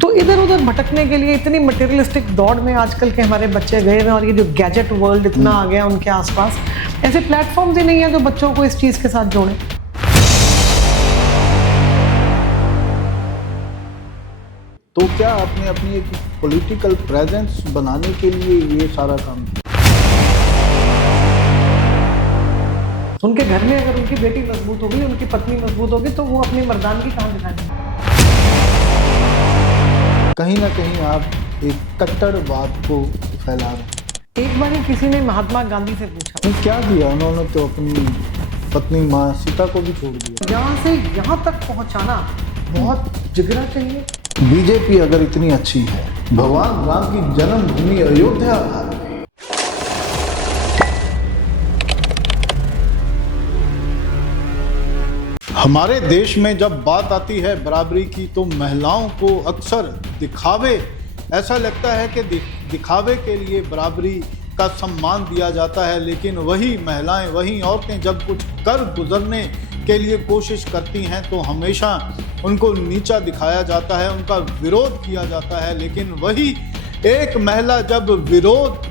तो इधर उधर भटकने के लिए इतनी मटेरियलिस्टिक दौड़ में आजकल के हमारे बच्चे गए हैं और ये जो गैजेट वर्ल्ड इतना आ गया उनके आसपास, ऐसे प्लेटफॉर्म्स ही नहीं है जो बच्चों को इस चीज़ के साथ जोड़े। तो क्या आपने अपनी एक पॉलिटिकल प्रेजेंस बनाने के लिए ये सारा काम किया? उनके घर में अगर उनकी बेटी मजबूत होगी, उनकी पत्नी मजबूत होगी, तो वो अपनी मर्दानगी कहाँ दिखाएंगे? कहीं ना कहीं आप एक कट्टरवाद को फैला रहे हैं। एक बार ही किसी ने महात्मा गांधी से पूछा, क्या किया उन्होंने? तो अपनी पत्नी माँ सीता को भी छोड़ दिया। यहाँ से यहाँ तक पहुँचाना बहुत जिगरा चाहिए। बीजेपी अगर इतनी अच्छी है, भगवान राम की जन्मभूमि अयोध्या आ गई। हमारे देश में जब बात आती है बराबरी की तो महिलाओं को अक्सर दिखावे, ऐसा लगता है कि दिखावे के लिए बराबरी का सम्मान दिया जाता है, लेकिन वही महिलाएं, वही औरतें जब कुछ कर गुजरने के लिए कोशिश करती हैं तो हमेशा उनको नीचा दिखाया जाता है, उनका विरोध किया जाता है। लेकिन वही एक महिला जब विरोध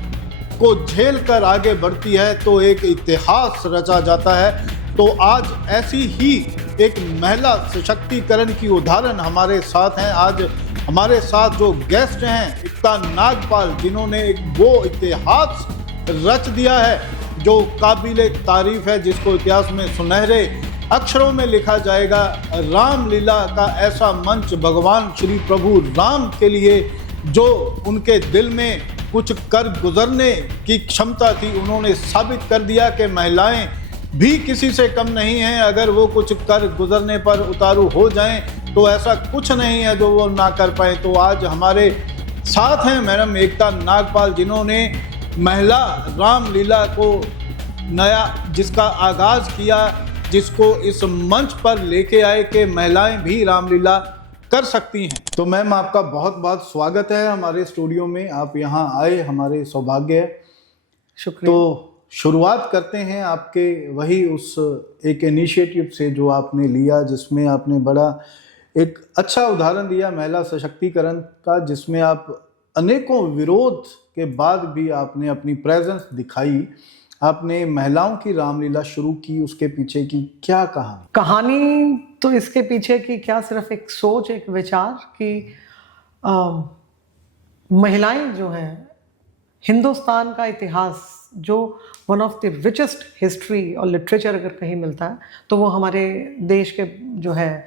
को झेल कर आगे बढ़ती है तो एक इतिहास रचा जाता है। तो आज ऐसी ही एक महिला सशक्तिकरण की उदाहरण हमारे साथ हैं। आज हमारे साथ जो गेस्ट हैं एकता नागपाल, जिन्होंने एक वो इतिहास रच दिया है जो काबिले तारीफ है, जिसको इतिहास में सुनहरे अक्षरों में लिखा जाएगा। रामलीला का ऐसा मंच भगवान श्री प्रभु राम के लिए जो उनके दिल में कुछ कर गुजरने की क्षमता थी, उन्होंने साबित कर दिया कि महिलाएं भी किसी से कम नहीं हैं। अगर वो कुछ कर गुजरने पर उतारू हो जाएं तो ऐसा कुछ नहीं है जो वो ना कर पाए। तो आज हमारे साथ हैं मैडम एकता नागपाल, जिन्होंने महिला रामलीला को नया जिसका आगाज़ किया, जिसको इस मंच पर लेके आए कि महिलाएं भी रामलीला कर सकती हैं। तो मैम, आपका बहुत बहुत स्वागत है हमारे स्टूडियो में। आप यहाँ आए, हमारे सौभाग्य है। शुक्रिया। तो शुरुआत करते हैं आपके वही उस एक इनिशिएटिव से जो आपने लिया, जिसमें आपने बड़ा एक अच्छा उदाहरण दिया महिला सशक्तिकरण का, जिसमें आप अनेकों विरोध के बाद भी आपने अपनी प्रेजेंस दिखाई। आपने महिलाओं की रामलीला शुरू की, उसके पीछे की क्या कहानी तो इसके पीछे की क्या, सिर्फ एक सोच, एक विचार कि महिलाएं जो हैं, हिंदुस्तान का इतिहास जो one of the richest history और लिटरेचर अगर कहीं मिलता है तो वो हमारे देश के जो है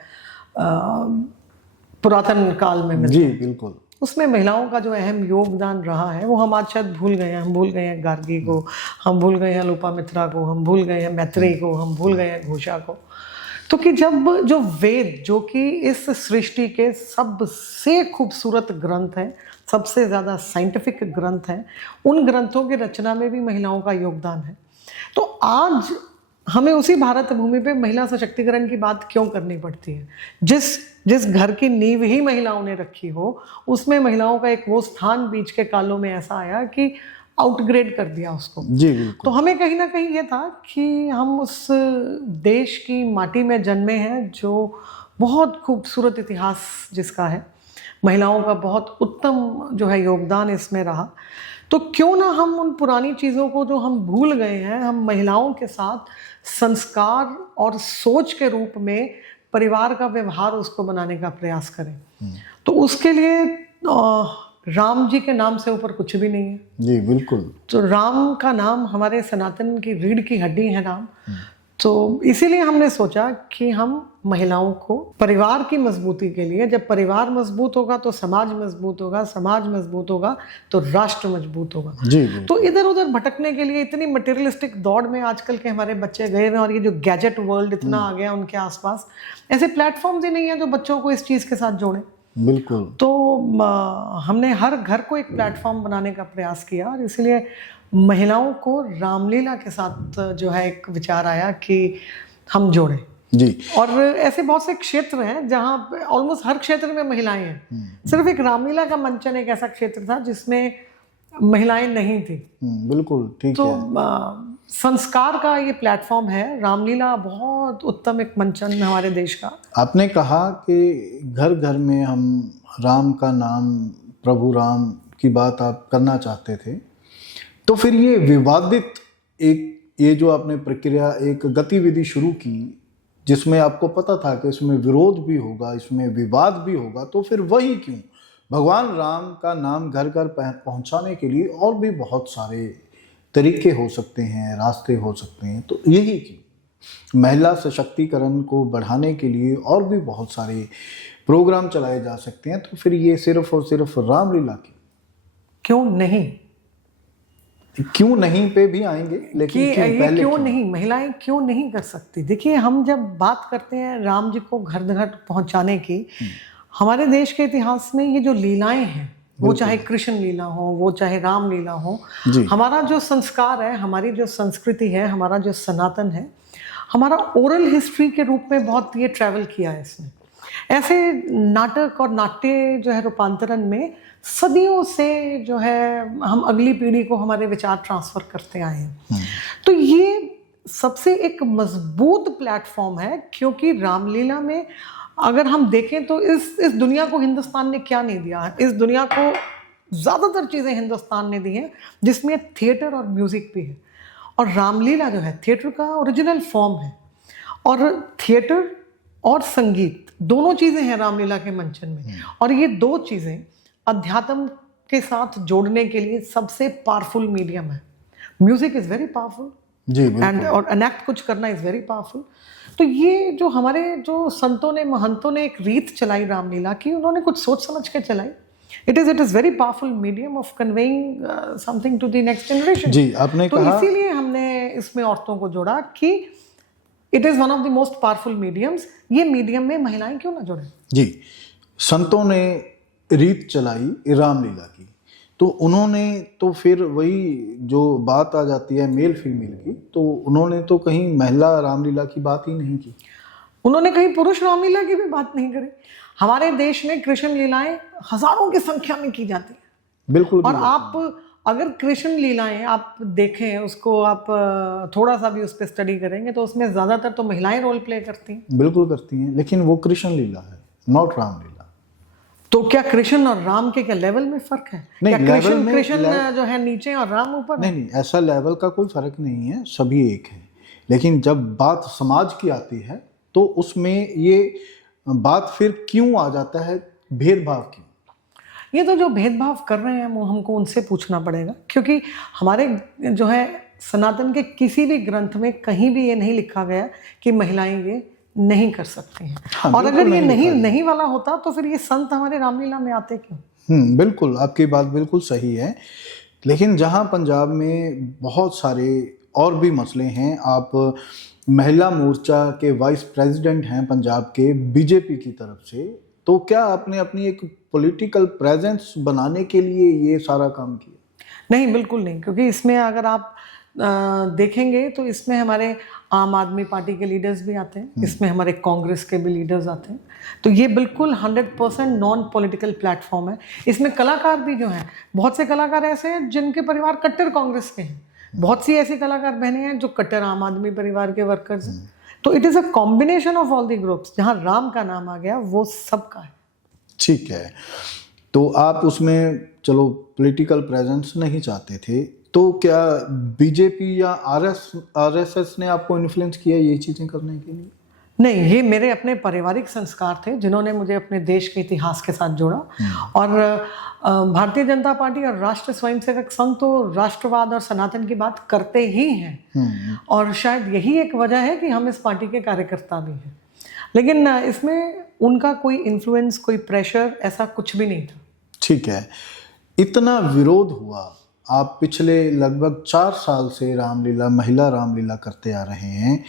पुरातन काल में मिलता है। जी बिल्कुल। उसमें महिलाओं का जो अहम योगदान रहा है वो हम आज शायद भूल गए हैं। हम भूल गए हैं गार्गी को, हम भूल गए हैं लोपामुद्रा को, हम भूल गए हैं मैत्रेयी को, हम भूल गए हैं घोषा को। तो कि जब जो वेद, जो कि इस सृष्टि के सबसे खूबसूरत ग्रंथ हैं, सबसे ज़्यादा साइंटिफिक ग्रंथ हैं, उन ग्रंथों की रचना में भी महिलाओं का योगदान है। तो आज हमें उसी भारत भूमि पे महिला सशक्तिकरण की बात क्यों करनी पड़ती है? जिस घर की नींव ही महिलाओं ने रखी हो, उसमें महिलाओं का एक वो स्थान बीच के कालों में ऐसा आया कि आउटग्रेड कर दिया उसको। जी बिल्कुल। तो हमें कहीं ना कहीं ये था कि हम उस देश की माटी में जन्मे हैं जो बहुत खूबसूरत इतिहास जिसका है, महिलाओं का बहुत उत्तम जो है योगदान इसमें रहा। तो क्यों ना हम उन पुरानी चीज़ों को जो हम भूल गए हैं, हम महिलाओं के साथ संस्कार और सोच के रूप में परिवार का व्यवहार उसको बनाने का प्रयास करें। तो उसके लिए राम जी के नाम से ऊपर कुछ भी नहीं है। जी बिल्कुल। तो राम का नाम हमारे सनातन की रीढ़ की हड्डी है राम। तो इसीलिए हमने सोचा कि हम महिलाओं को परिवार की मजबूती के लिए, जब परिवार मजबूत होगा तो समाज मजबूत होगा, समाज मजबूत होगा तो राष्ट्र मजबूत होगा। जी। तो इधर उधर भटकने के लिए इतनी मटेरियलिस्टिक दौड़ में आजकल के हमारे बच्चे गए हैं और ये जो गैजेट वर्ल्ड इतना आ गया उनके आसपास, ऐसे प्लेटफॉर्म्स ही नहीं है जो बच्चों को इस चीज़ के साथ जोड़े। बिल्कुल। तो हमने हर घर को एक प्लेटफॉर्म बनाने का प्रयास किया और इसलिए महिलाओं को रामलीला के साथ जो है एक विचार आया कि हम जोड़ें। जी। और ऐसे बहुत से क्षेत्र हैं जहाँ ऑलमोस्ट हर क्षेत्र में महिलाएं हैं। सिर्फ एक रामलीला का मंचन एक ऐसा क्षेत्र था जिसमें महिलाएं नहीं थी। बिल्कुल ठीक तो है। संस्कार का ये प्लेटफॉर्म है। रामलीला बहुत उत्तम एक मंचन है हमारे देश का। आपने कहा कि घर घर में हम राम का नाम, प्रभु राम की बात आप करना चाहते थे, तो फिर ये विवादित ये जो आपने प्रक्रिया, एक गतिविधि शुरू की जिसमें आपको पता था कि इसमें विरोध भी होगा, इसमें विवाद भी होगा, तो फिर वही क्यों? भगवान राम का नाम घर घर पहुंचाने के लिए और भी बहुत सारे तरीके हो सकते हैं, रास्ते हो सकते हैं, तो यही क्यों? महिला सशक्तिकरण को बढ़ाने के लिए और भी बहुत सारे प्रोग्राम चलाए जा सकते हैं, तो फिर ये सिर्फ और सिर्फ रामलीला की क्यों नहीं? क्यों नहीं पे भी आएंगे, लेकिन कि ये क्यों नहीं, महिलाएं क्यों नहीं कर सकती? देखिए, हम जब बात करते हैं राम जी को घर घर पहुंचाने की, हमारे देश के इतिहास में ये जो लीलाएं हैं, वो चाहे कृष्ण लीला हो, वो चाहे राम लीला हो, हमारा जो संस्कार है, हमारी जो संस्कृति है, हमारा जो सनातन है, हमारा ओरल हिस्ट्री के रूप में बहुत ये ट्रैवल किया है इसने। ऐसे नाटक और नाट्य जो है रूपांतरण में सदियों से जो है हम अगली पीढ़ी को हमारे विचार ट्रांसफर करते आए हैं। तो ये सबसे एक मजबूत प्लेटफॉर्म है, क्योंकि रामलीला में अगर हम देखें तो इस दुनिया को हिंदुस्तान ने क्या नहीं दिया है? इस दुनिया को ज़्यादातर चीज़ें हिंदुस्तान ने दी हैं, जिसमें थिएटर और म्यूज़िक भी है। और रामलीला जो है थिएटर का ओरिजिनल फॉर्म है, और थिएटर और संगीत दोनों चीज़ें हैं रामलीला के मंचन में। और ये दो चीज़ें अध्यात्म के साथ जोड़ने के लिए सबसे पावरफुल मीडियम है। म्यूजिक इज़ वेरी पावरफुल जी, एंड और एनेक्ट कुछ करना इज़ वेरी पावरफुल। तो ये जो हमारे जो संतों ने, महंतों ने एक रीत चलाई रामलीला की, उन्होंने कुछ सोच समझ के चलाई। It is very powerful medium of conveying something to the next generation. जी, आपने तो कहा, इसीलिए हमने इसमें औरतों को जोड़ा कि it is one of the most powerful mediums. ये मीडियम में महिलाएं क्यों ना जुड़े? जी, संतों ने रीत चलाई रामलीला की, तो उन्होंने तो फिर वही जो बात आ जाती है मेल फीमेल की, तो उन्होंने तो कहीं महिला रामलीला की बात ही नहीं की। उन्होंने कहीं पुरुष रामलीला की भी बात नहीं करी। हमारे देश में कृष्ण लीलाएं हजारों की संख्या में की जाती है। बिल्कुल। और आप अगर कृष्ण लीलाएं आप देखें, उसको आप थोड़ा सा भी उस पर स्टडी करेंगे, तो उसमें ज़्यादातर तो महिलाएं रोल प्ले करती हैं। बिल्कुल करती हैं, लेकिन वो कृष्ण लीला है, नॉट रामलीला। तो क्या कृष्ण और राम के क्या लेवल में फर्क है? नहीं, क्या लेवल कृष्ण जो है नीचे और राम ऊपर? नहीं, ऐसा लेवल का कोई फर्क नहीं है, सभी एक है। लेकिन जब बात समाज की आती है, तो उसमें ये बात फिर क्यों आ जाता है, भेदभाव क्यों? ये तो जो भेदभाव कर रहे हैं वो हमको उनसे पूछना पड़ेगा, क्योंकि हमारे जो है सनातन के किसी भी ग्रंथ में कहीं भी ये नहीं लिखा गया कि महिलाएं ये नहीं कर सकती हैं। हाँ, और अगर ये नहीं वाला होता तो फिर ये संत हमारे रामलीला में आते क्यों? बिल्कुल, आपकी बात बिल्कुल सही है। लेकिन जहाँ पंजाब में बहुत सारे और भी मसले हैं, आप महिला मोर्चा के वाइस प्रेसिडेंट हैं पंजाब के बीजेपी की तरफ से, तो क्या आपने अपनी एक पॉलिटिकल प्रेजेंस बनाने के लिए ये सारा काम किया? नहीं, बिल्कुल नहीं, क्योंकि इसमें अगर आप देखेंगे तो इसमें हमारे आम आदमी पार्टी के लीडर्स भी आते हैं, इसमें हमारे कांग्रेस के भी लीडर्स आते हैं। तो ये बिल्कुल 100% नॉन पॉलिटिकल प्लेटफॉर्म है। इसमें कलाकार भी जो हैं, बहुत से कलाकार ऐसे हैं जिनके परिवार कट्टर कांग्रेस के हैं, बहुत सी ऐसी कलाकार बहनें हैं जो कट्टर आम आदमी परिवार के वर्कर्स हैं। तो it is a combination of all the groups. जहाँ राम का नाम आ गया वो सबका है। ठीक है, तो आप उसमें चलो पॉलिटिकल प्रेजेंस नहीं चाहते थे, तो क्या बीजेपी या आरएसएस ने आपको इन्फ्लुएंस किया ये चीज़ें करने के लिए? नहीं, ये मेरे अपने पारिवारिक संस्कार थे जिन्होंने मुझे अपने देश के इतिहास के साथ जोड़ा। और भारतीय जनता पार्टी और राष्ट्र स्वयंसेवक संघ तो राष्ट्रवाद और सनातन की बात करते ही हैं, और शायद यही एक वजह है कि हम इस पार्टी के कार्यकर्ता भी हैं। लेकिन इसमें उनका कोई इन्फ्लुएंस, कोई प्रेशर, ऐसा कुछ भी नहीं था। ठीक है, इतना विरोध हुआ, आप पिछले लगभग 4 साल से रामलीला, महिला रामलीला करते आ रहे हैं।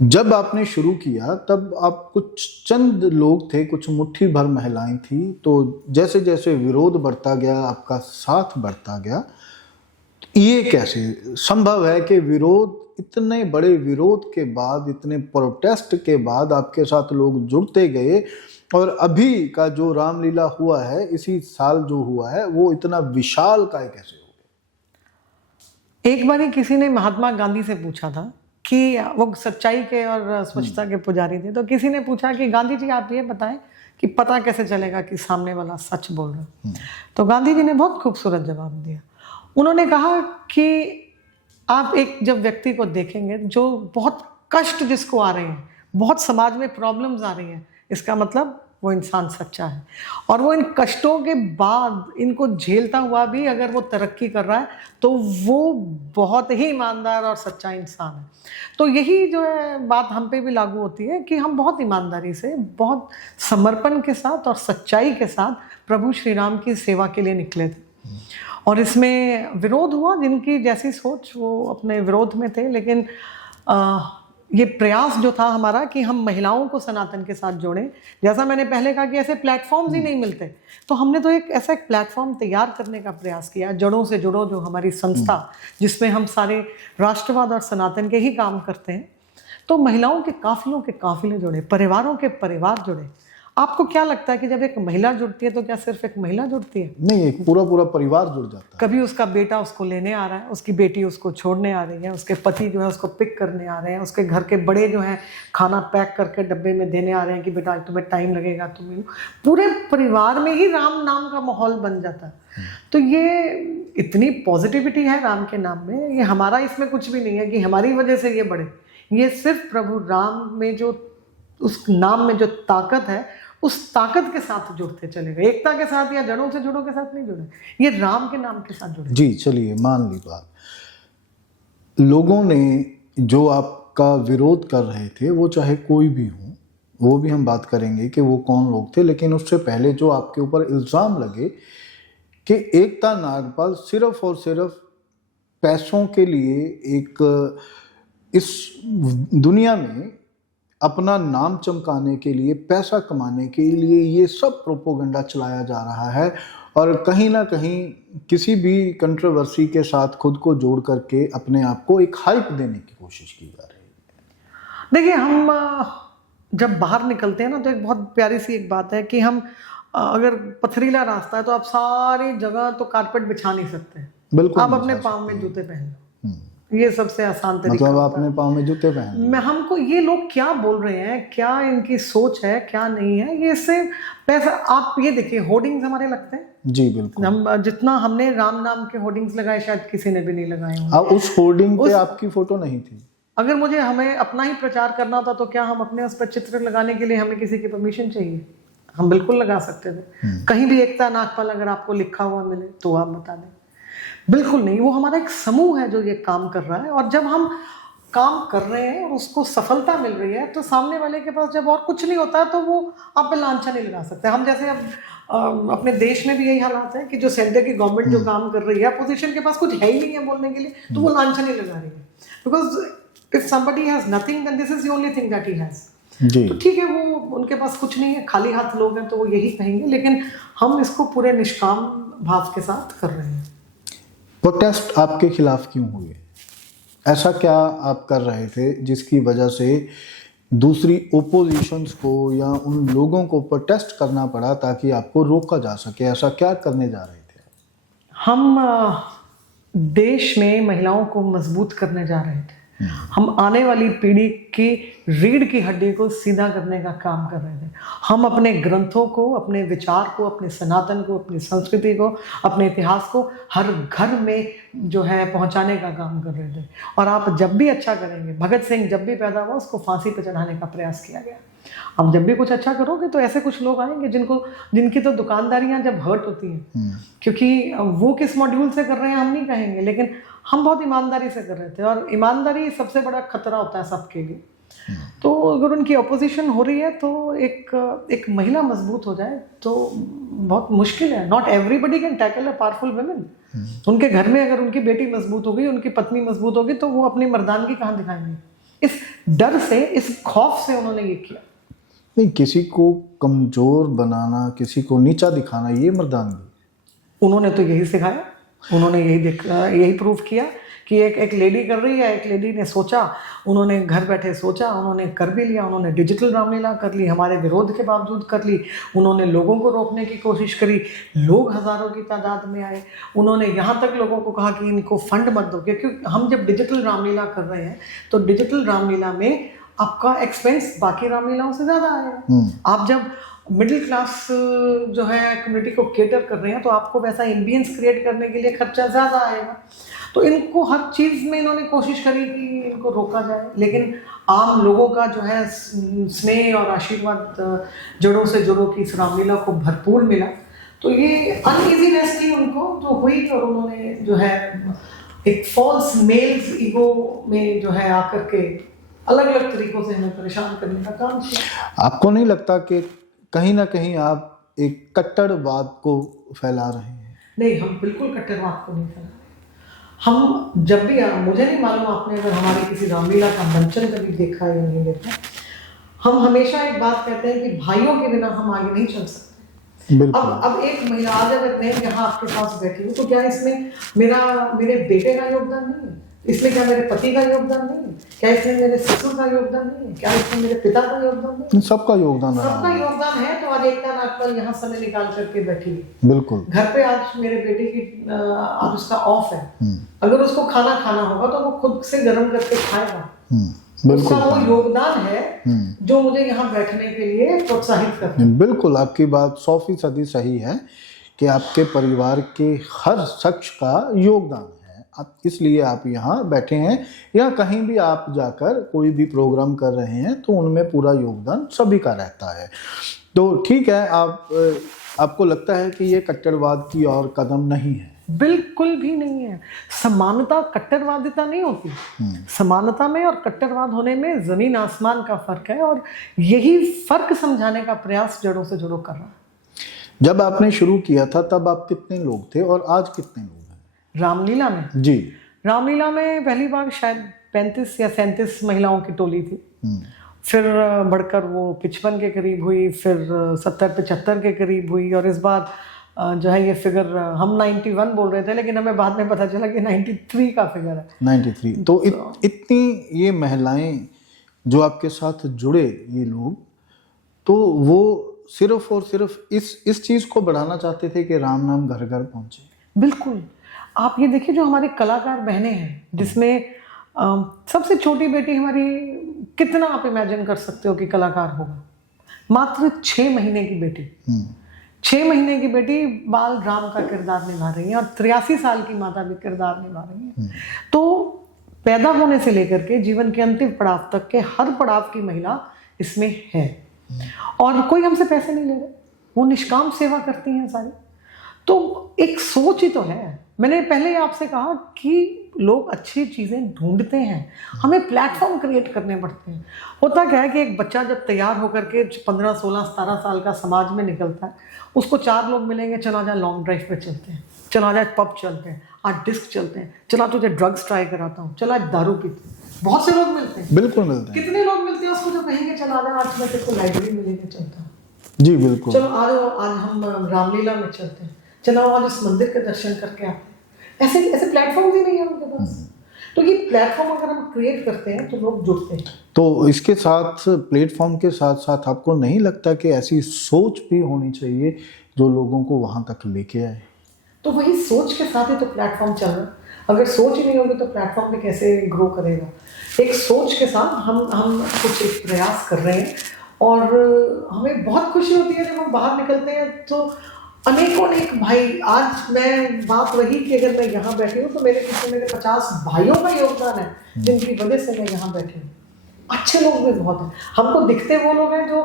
जब आपने शुरू किया तब आप कुछ चंद लोग थे, कुछ मुट्ठी भर महिलाएं थी, तो जैसे जैसे विरोध बढ़ता गया, आपका साथ बढ़ता गया। ये कैसे संभव है कि विरोध, इतने बड़े विरोध के बाद, इतने प्रोटेस्ट के बाद आपके साथ लोग जुड़ते गए, और अभी का जो रामलीला हुआ है, इसी साल जो हुआ है, वो इतना विशाल काय कैसे हो एक बार ही किसी ने महात्मा गांधी से पूछा था कि वो सच्चाई के और स्वच्छता के पुजारी थे, तो किसी ने पूछा कि गांधी जी आप ये बताएं कि पता कैसे चलेगा कि सामने वाला सच बोल रहा है। तो गांधी जी ने बहुत खूबसूरत जवाब दिया। उन्होंने कहा कि आप एक जब व्यक्ति को देखेंगे जो बहुत कष्ट जिसको आ रहे हैं, बहुत समाज में प्रॉब्लम्स आ रही हैं, इसका मतलब वो इंसान सच्चा है। और वो इन कष्टों के बाद इनको झेलता हुआ भी अगर वो तरक्की कर रहा है तो वो बहुत ही ईमानदार और सच्चा इंसान है। तो यही जो है बात हम पे भी लागू होती है कि हम बहुत ईमानदारी से, बहुत समर्पण के साथ और सच्चाई के साथ प्रभु श्री राम की सेवा के लिए निकले थे। और इसमें विरोध हुआ, जिनकी जैसी सोच वो अपने विरोध में थे, लेकिन ये प्रयास जो था हमारा कि हम महिलाओं को सनातन के साथ जोड़ें। जैसा मैंने पहले कहा कि ऐसे प्लेटफॉर्म्स ही नहीं मिलते, तो हमने तो एक ऐसा एक प्लेटफॉर्म तैयार करने का प्रयास किया। जड़ों से जुड़ो जो हमारी संस्था, जिसमें हम सारे राष्ट्रवाद और सनातन के ही काम करते हैं। तो महिलाओं के काफिले जुड़े, परिवारों के परिवार जुड़े। आपको क्या लगता है कि जब एक महिला जुड़ती है तो क्या सिर्फ एक महिला जुड़ती है? नहीं, एक पूरा परिवार जुड़ जाता है। कभी उसका बेटा उसको लेने आ रहा है, उसकी बेटी उसको छोड़ने आ रही है, उसके पति जो है उसको पिक करने आ रहे हैं, उसके घर के बड़े जो हैं खाना पैक करके डब्बे में देने आ रहे हैं कि बेटा तुम्हें टाइम लगेगा, तुम्हें। पूरे परिवार में ही राम नाम का माहौल बन जाता है। तो ये इतनी पॉजिटिविटी है राम के नाम में, ये हमारा इसमें कुछ भी नहीं है कि हमारी वजह से ये बढ़े। ये सिर्फ प्रभु राम में जो, उस नाम में जो ताकत है, उस ताकत के साथ जुड़ते चले गए। एकता के साथ या जड़ों से जुड़ो के साथ नहीं जुड़े, ये राम के नाम के साथ जुड़े। जी, चलिए मान ली बात। लोगों ने जो आपका विरोध कर रहे थे, वो चाहे कोई भी हो, वो भी हम बात करेंगे कि वो कौन लोग थे, लेकिन उससे पहले जो आपके ऊपर इल्ज़ाम लगे कि एकता नागपाल सिर्फ और सिर्फ पैसों के लिए एक इस दुनिया में अपना नाम चमकाने के लिए, पैसा कमाने के लिए ये सब प्रोपोगंडा चलाया जा रहा है, और कहीं ना कहीं किसी भी कंट्रोवर्सी के साथ खुद को जोड़ करके अपने आप को एक हाइप देने की कोशिश की जा रही है। देखिए, हम जब बाहर निकलते हैं ना, तो एक बहुत प्यारी सी एक बात है कि हम अगर पथरीला रास्ता है तो आप सारी जगह तो कारपेट बिछा नहीं सकते। बिल्कुल, आप अपने पाँव में जूते पहन लो, ये सबसे आसान तरीका। मतलब आपने पाँव में जूते पहन। मैं हमको ये लोग क्या बोल रहे हैं, क्या इनकी सोच है, क्या नहीं है, ये इससे पैसा। आप ये देखिए, होर्डिंग्स हमारे लगते हैं। जी बिल्कुल। हम जितना हमने राम नाम के होर्डिंग्स लगाए, शायद किसी ने भी नहीं लगाए होंगे। अब उस होर्डिंग पे आपकी फोटो नहीं थी। अगर हमें अपना ही प्रचार करना था तो क्या हम अपने उस पर चित्र लगाने के लिए हमें किसी की परमिशन चाहिए? हम बिल्कुल लगा सकते थे। कहीं भी एकता नागपाल अगर आपको लिखा हुआ मिले तो आप बता दें। बिल्कुल नहीं, वो हमारा एक समूह है जो ये काम कर रहा है। और जब हम काम कर रहे हैं और उसको सफलता मिल रही है, तो सामने वाले के पास जब और कुछ नहीं होता है तो वो आप पे लांछन नहीं लगा सकते। हम जैसे अब अपने देश में भी यही हालात है कि जो सेंटर की गवर्नमेंट जो काम कर रही है, अपोजिशन के पास कुछ है ही नहीं है बोलने के लिए, तो वो लांछन नहीं लगा रही है। Because if somebody has nothing then this is the only thing that he has. तो ठीक है, वो उनके पास कुछ नहीं है, खाली हाथ लोग हैं, तो वो यही कहेंगे। लेकिन हम इसको पूरे निष्काम भाव के साथ कर रहे हैं। प्रोटेस्ट आपके खिलाफ क्यों हुए? ऐसा क्या आप कर रहे थे जिसकी वजह से दूसरी ओपोजिशंस को या उन लोगों को प्रोटेस्ट करना पड़ा ताकि आपको रोका जा सके? ऐसा क्या करने जा रहे थे? हम देश में महिलाओं को मजबूत करने जा रहे थे। हम आने वाली पीढ़ी की रीढ़ की हड्डी को सीधा करने का काम कर रहे थे। हम अपने ग्रंथों को, अपने विचार को, अपने सनातन को, अपनी संस्कृति को, अपने इतिहास को हर घर में जो है पहुंचाने का काम कर रहे थे। और आप जब भी अच्छा करेंगे, भगत सिंह जब भी पैदा हुआ उसको फांसी पर चढ़ाने का प्रयास किया गया। अब जब भी कुछ अच्छा करोगे तो ऐसे कुछ लोग आएंगे जिनकी तो दुकानदारियां जब हर्ट होती हैं, क्योंकि वो किस मॉड्यूल से कर रहे हैं हम नहीं कहेंगे, लेकिन हम बहुत ईमानदारी से कर रहे थे। और ईमानदारी सबसे बड़ा खतरा होता है सबके लिए। तो अगर उनकी अपोजिशन हो रही है तो एक महिला मजबूत हो जाए तो बहुत मुश्किल है। Not everybody can tackle a powerful women. उनके घर में अगर उनकी बेटी मजबूत होगी, उनकी पत्नी मजबूत होगी, तो वो अपनी मर्दानगी कहाँ दिखाएंगे? इस डर से, इस खौफ से उन्होंने ये किया। नहीं, किसी को कमजोर बनाना, किसी को नीचा दिखाना, ये मर्दानगी? उन्होंने तो यही सिखाया, उन्होंने यही प्रूव किया कि एक लेडी कर रही है, एक लेडी ने सोचा, उन्होंने घर बैठे सोचा, उन्होंने कर भी लिया, उन्होंने डिजिटल रामलीला कर ली, हमारे विरोध के बावजूद कर ली, उन्होंने लोगों को रोकने की कोशिश करी, लोग हज़ारों की तादाद में आए, उन्होंने यहाँ तक लोगों को कहा कि इनको फंड मत दो, क्योंकि हम जब डिजिटल रामलीला कर रहे हैं तो डिजिटल रामलीला में आपका एक्सपेंस बाकी रामलीलाओं से ज़्यादा आएगा। आप जब मिडिल क्लास जो है कम्युनिटी को केटर कर रहे हैं तो आपको वैसा एम्बियंस क्रिएट करने के लिए खर्चा ज़्यादा आएगा। तो इनको हर चीज़ में इन्होंने कोशिश करी कि इनको रोका जाए, लेकिन आम लोगों का जो है स्नेह और आशीर्वाद जड़ों से जोड़ों की इस रामलीला को भरपूर मिला। तो ये अनइजीनेस थी उनको जो हुई, और उन्होंने जो है एक फॉल्स मेल्स ईगो में जो है आकर के अलग अलग तरीकों से हमें परेशान करने का काम किया। आपको नहीं लगता कि कहीं ना कहीं आप एक कट्टरवाद को फैला रहे हैं? नहीं, हम बिल्कुल कट्टरवाद को नहीं फैला रहे। हम जब भी मुझे नहीं मालूम आपने अगर हमारी किसी रामलीला का मंचन कभी देखा या नहीं देखा, हम हमेशा एक बात कहते हैं कि भाइयों के बिना हम आगे नहीं चल सकते। अब एक महिला, आज अगर मैं यहाँ आपके पास बैठी हूँ तो क्या इसमें मेरे बेटे का योगदान नहीं है? इसमें क्या मेरे पति का योगदान नहीं है? क्या इसमें मेरे ससुर का योगदान नहीं है? क्या इसमें मेरे पिता का योगदान नहीं है? सबका योगदान है। सबका योगदान है। तो आज एकता नागपाल यहाँ समय निकाल करके बैठी है। बिल्कुल। घर पे आज मेरे बेटे की आज उसका ऑफ है, अगर उसको खाना खाना होगा तो वो खुद से गर्म करके खाएगा। उसका वो योगदान है जो मुझे यहाँ बैठने के लिए प्रोत्साहित करता है। बिल्कुल, आपकी बात 100% सही है कि आपके परिवार के हर शख्स का योगदान है, आप इसलिए आप यहाँ बैठे हैं, या कहीं भी आप जाकर कोई भी प्रोग्राम कर रहे हैं तो उनमें पूरा योगदान सभी का रहता है। तो ठीक है, आपको लगता है कि ये कट्टरवाद की और कदम नहीं है? बिल्कुल भी नहीं है। समानता कट्टरवादिता नहीं होती। समानता में और कट्टरवाद होने में जमीन आसमान का फर्क है, और यही फर्क समझाने का प्रयास जड़ों से जुड़ों कर रहा है। जब आपने शुरू किया था तब आप कितने लोग थे और आज कितने लोग हैं रामलीला में? जी, रामलीला में पहली बार शायद 35 या 37 महिलाओं की टोली थी, फिर बढ़कर वो 55 के करीब हुई, फिर 70-75 के करीब हुई, और इस बार जो है ये फिगर हम 91 बोल रहे थे, लेकिन हमें बाद में पता चला कि 93 का फिगर है। 93। तो इतनी ये महिलाएं जो आपके साथ जुड़े, ये लोग, तो वो सिर्फ और सिर्फ इस चीज़ को बढ़ाना चाहते थे कि राम नाम घर घर पहुंचे? बिल्कुल। आप ये देखिए जो हमारी कलाकार बहनें हैं, जिसमें सबसे छोटी बेटी हमारी, कितना आप इमेजिन कर सकते हो कि कलाकार होगा, मात्र 6 महीने की बेटी, 6 महीने की बेटी बाल राम का किरदार निभा रही है, और 83 साल की माता भी किरदार निभा रही है। तो पैदा होने से लेकर के जीवन के अंतिम पड़ाव तक के हर पड़ाव की महिला इसमें है, और कोई हमसे पैसे नहीं ले रहे, वो निष्काम सेवा करती हैं सारी। तो एक सोच ही तो है। मैंने पहले ही आपसे कहा कि लोग अच्छी चीज़ें ढूंढते हैं, हमें प्लेटफॉर्म क्रिएट करने पड़ते हैं। होता क्या है कि एक बच्चा जब तैयार होकर के 15, 16, 17 साल का समाज में निकलता है, उसको 4 लोग मिलेंगे, चला जाए लॉन्ग ड्राइव पे चलते हैं, चला जाए पब चलते हैं, आज डिस्क चलते हैं, चला तुझे ड्रग्स ट्राई कराता हूँ, चला दारू पीते हैं। बहुत से लोग मिलते हैं। बिल्कुल मिलते हैं। कितने लोग मिलते हैं उसको जो कहेंगे चला जाए आज मैं तेरे को लाइब्रेरी में लेके चलता हूँ, जी बिल्कुल, चलो आज हम रामलीला में चलते हैं, चलो आज इस मंदिर के दर्शन करके आते हैं। ऐसे प्लेटफॉर्म भी नहीं है उनके पास। तो ये प्लेटफॉर्म अगर हम क्रिएट करते हैं तो लोग जुड़ते हैं। तो इसके साथ, प्लेटफॉर्म के साथ साथ, आपको नहीं लगता कि ऐसी सोच भी होनी चाहिए जो लोगों को वहां तक लेके आए? तो वही सोच के साथ ही तो प्लेटफॉर्म चल रहा है। अगर सोच ही नहीं होगी तो प्लेटफॉर्म भी कैसे ग्रो करेगा? एक सोच के साथ हम कुछ एक प्रयास कर रहे हैं, और हमें बहुत खुशी होती है जब हम बाहर निकलते हैं तो अनेकों भाई, आज मैं बात वही कि अगर मैं यहाँ बैठी हूँ तो मेरे पीछे मेरे 50 भाइयों का योगदान है, जिनकी वजह से मैं यहाँ बैठी हूँ। अच्छे लोग भी बहुत हैं, हमको दिखते वो लोग हैं जो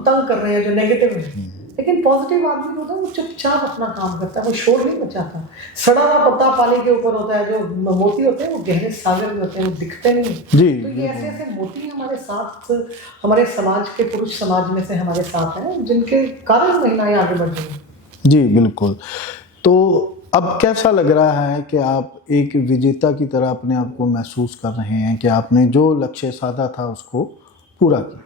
तंग कर रहे हैं, जो नेगेटिव हैं, लेकिन पॉजिटिव आदमी होता है वो चुपचाप अपना काम करता है, वो शोर नहीं मचाता। सड़ा हुआ पत्ता पानी के ऊपर होता है, जो मोती होते हैं वो गहरे सागर में होते हैं, वो दिखते नहीं। जी, तो ये ऐसे ऐसे मोती हमारे साथ, हमारे समाज के, पुरुष समाज में से हमारे साथ हैं, जिनके कारण महिलाएं आगे बढ़ रही हैं। जी बिल्कुल। तो अब कैसा लग रहा है कि आप एक विजेता की तरह अपने आप को महसूस कर रहे हैं कि आपने जो लक्ष्य साधा था उसको पूरा किया?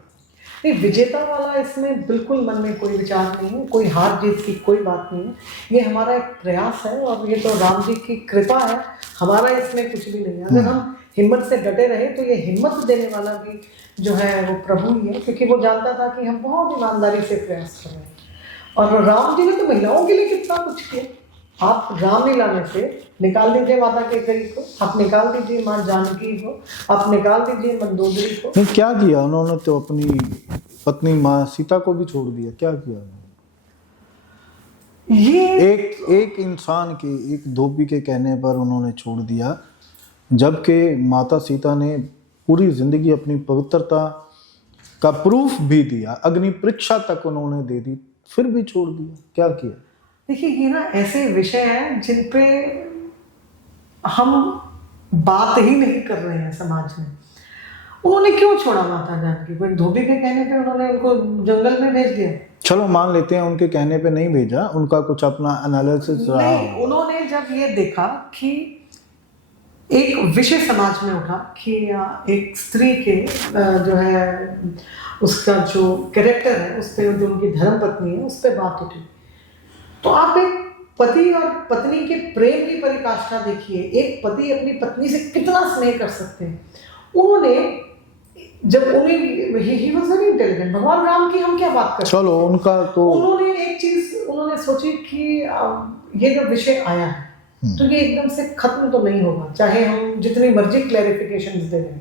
नहीं, विजेता वाला इसमें बिल्कुल मन में कोई विचार नहीं है, कोई हार जीत की कोई बात नहीं है। ये हमारा एक प्रयास है और ये तो राम जी की कृपा है, हमारा इसमें कुछ भी नहीं है। अगर हम हिम्मत से डटे रहे तो ये हिम्मत देने वाला भी जो है वो प्रभु ही है, क्योंकि वो जानता था कि हम बहुत ईमानदारी से प्रयास कर रहे हैं। और राम जी ने तो महिलाओं के लिए कितना कुछ किया। आप रामलीला में से निकाल दीजिए माता कैकेयी को, आप निकाल दीजिए माँ जानकी को, आप निकाल दीजिए मंदोदरी को। नहीं, क्या किया उन्होंने? तो अपनी पत्नी माँ सीता को भी छोड़ दिया। क्या किया उन्होंने? ये एक इंसान की, एक धोबी के कहने पर उन्होंने छोड़ दिया, जबकि माता सीता ने पूरी जिंदगी अपनी पवित्रता का प्रूफ भी दिया, अग्नि परीक्षा तक उन्होंने दे दी, फिर भी छोड़ दिया। क्या किया? देखिए, ये ना ऐसे विषय हैं जिन पे हम बात ही नहीं कर रहे हैं समाज में। उन्होंने क्यों छोड़ा माता जानकी को? धोबी के कहने पे उन्होंने उनको जंगल में भेज दिया। चलो मान लेते हैं उनके कहने पे नहीं भेजा, उनका कुछ अपना एनालिसिस रहा। नहीं, उन्होंने जब ये देखा कि एक विषय समाज में उठा कि एक स्त्री के जो है उसका जो कैरेक्टर है, उस पर जो उनकी धर्म पत्नी है उस पर बात उठी, तो आप एक पति और पत्नी के प्रेम की परिकाष्ठा देखिए। एक पति अपनी पत्नी से कितना स्नेह कर सकते हैं। उन्होंने जब उन्हें ही वाज वेरी इंटेलिजेंट, भगवान राम की हम क्या बात करें, चलो उनका तो उन्होंने एक चीज उन्होंने सोची कि ये जो विषय आया है तो ये एकदम से खत्म तो नहीं होगा, चाहे हम जितनी मर्जी क्लैरिफिकेशंस दे दें।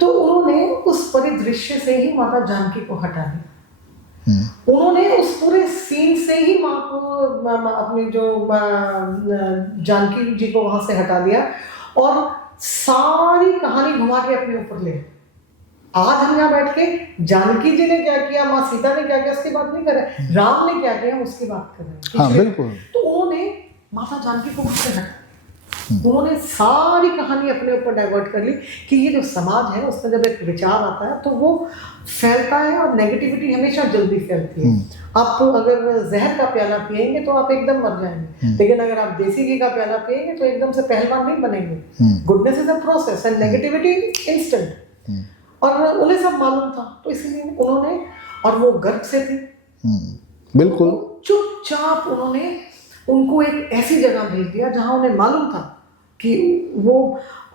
तो उन्होंने उस परिदृश्य से ही माता जानकी को हटा दिया। उन्होंने उस पूरे सीन से ही माँ को अपनी जो जानकी जी को वहां से हटा दिया और सारी कहानी घुमा के अपने ऊपर ले। आज हम यहाँ बैठ के जानकी जी ने क्या किया, माँ सीता ने क्या किया, उसकी बात नहीं कर रहे, राम ने क्या किया हम उसकी बात कर रहे हैं। हाँ, बिल्कुल। तो उन्होंने माता जानकी को वहां से हटा, उन्होंने सारी कहानी अपने ऊपर डाइवर्ट कर ली कि ये जो समाज है उसमें जब एक विचार आता है तो वो फैलता है और नेगेटिविटी हमेशा जल्दी फैलती है। आप अगर जहर का प्याला पिएंगे तो आप एकदम मर जाएंगे, लेकिन अगर आप देसी घी का प्याला पिएंगे तो एकदम से पहलवान नहीं बनेंगे। Goodness is a process and negativity instant. और उन्हें सब मालूम था, तो इसीलिए उन्होंने, और वो गर्भ से थे, बिल्कुल चुपचाप उन्होंने उनको एक ऐसी जगह भेज दिया जहां उन्हें मालूम था कि वो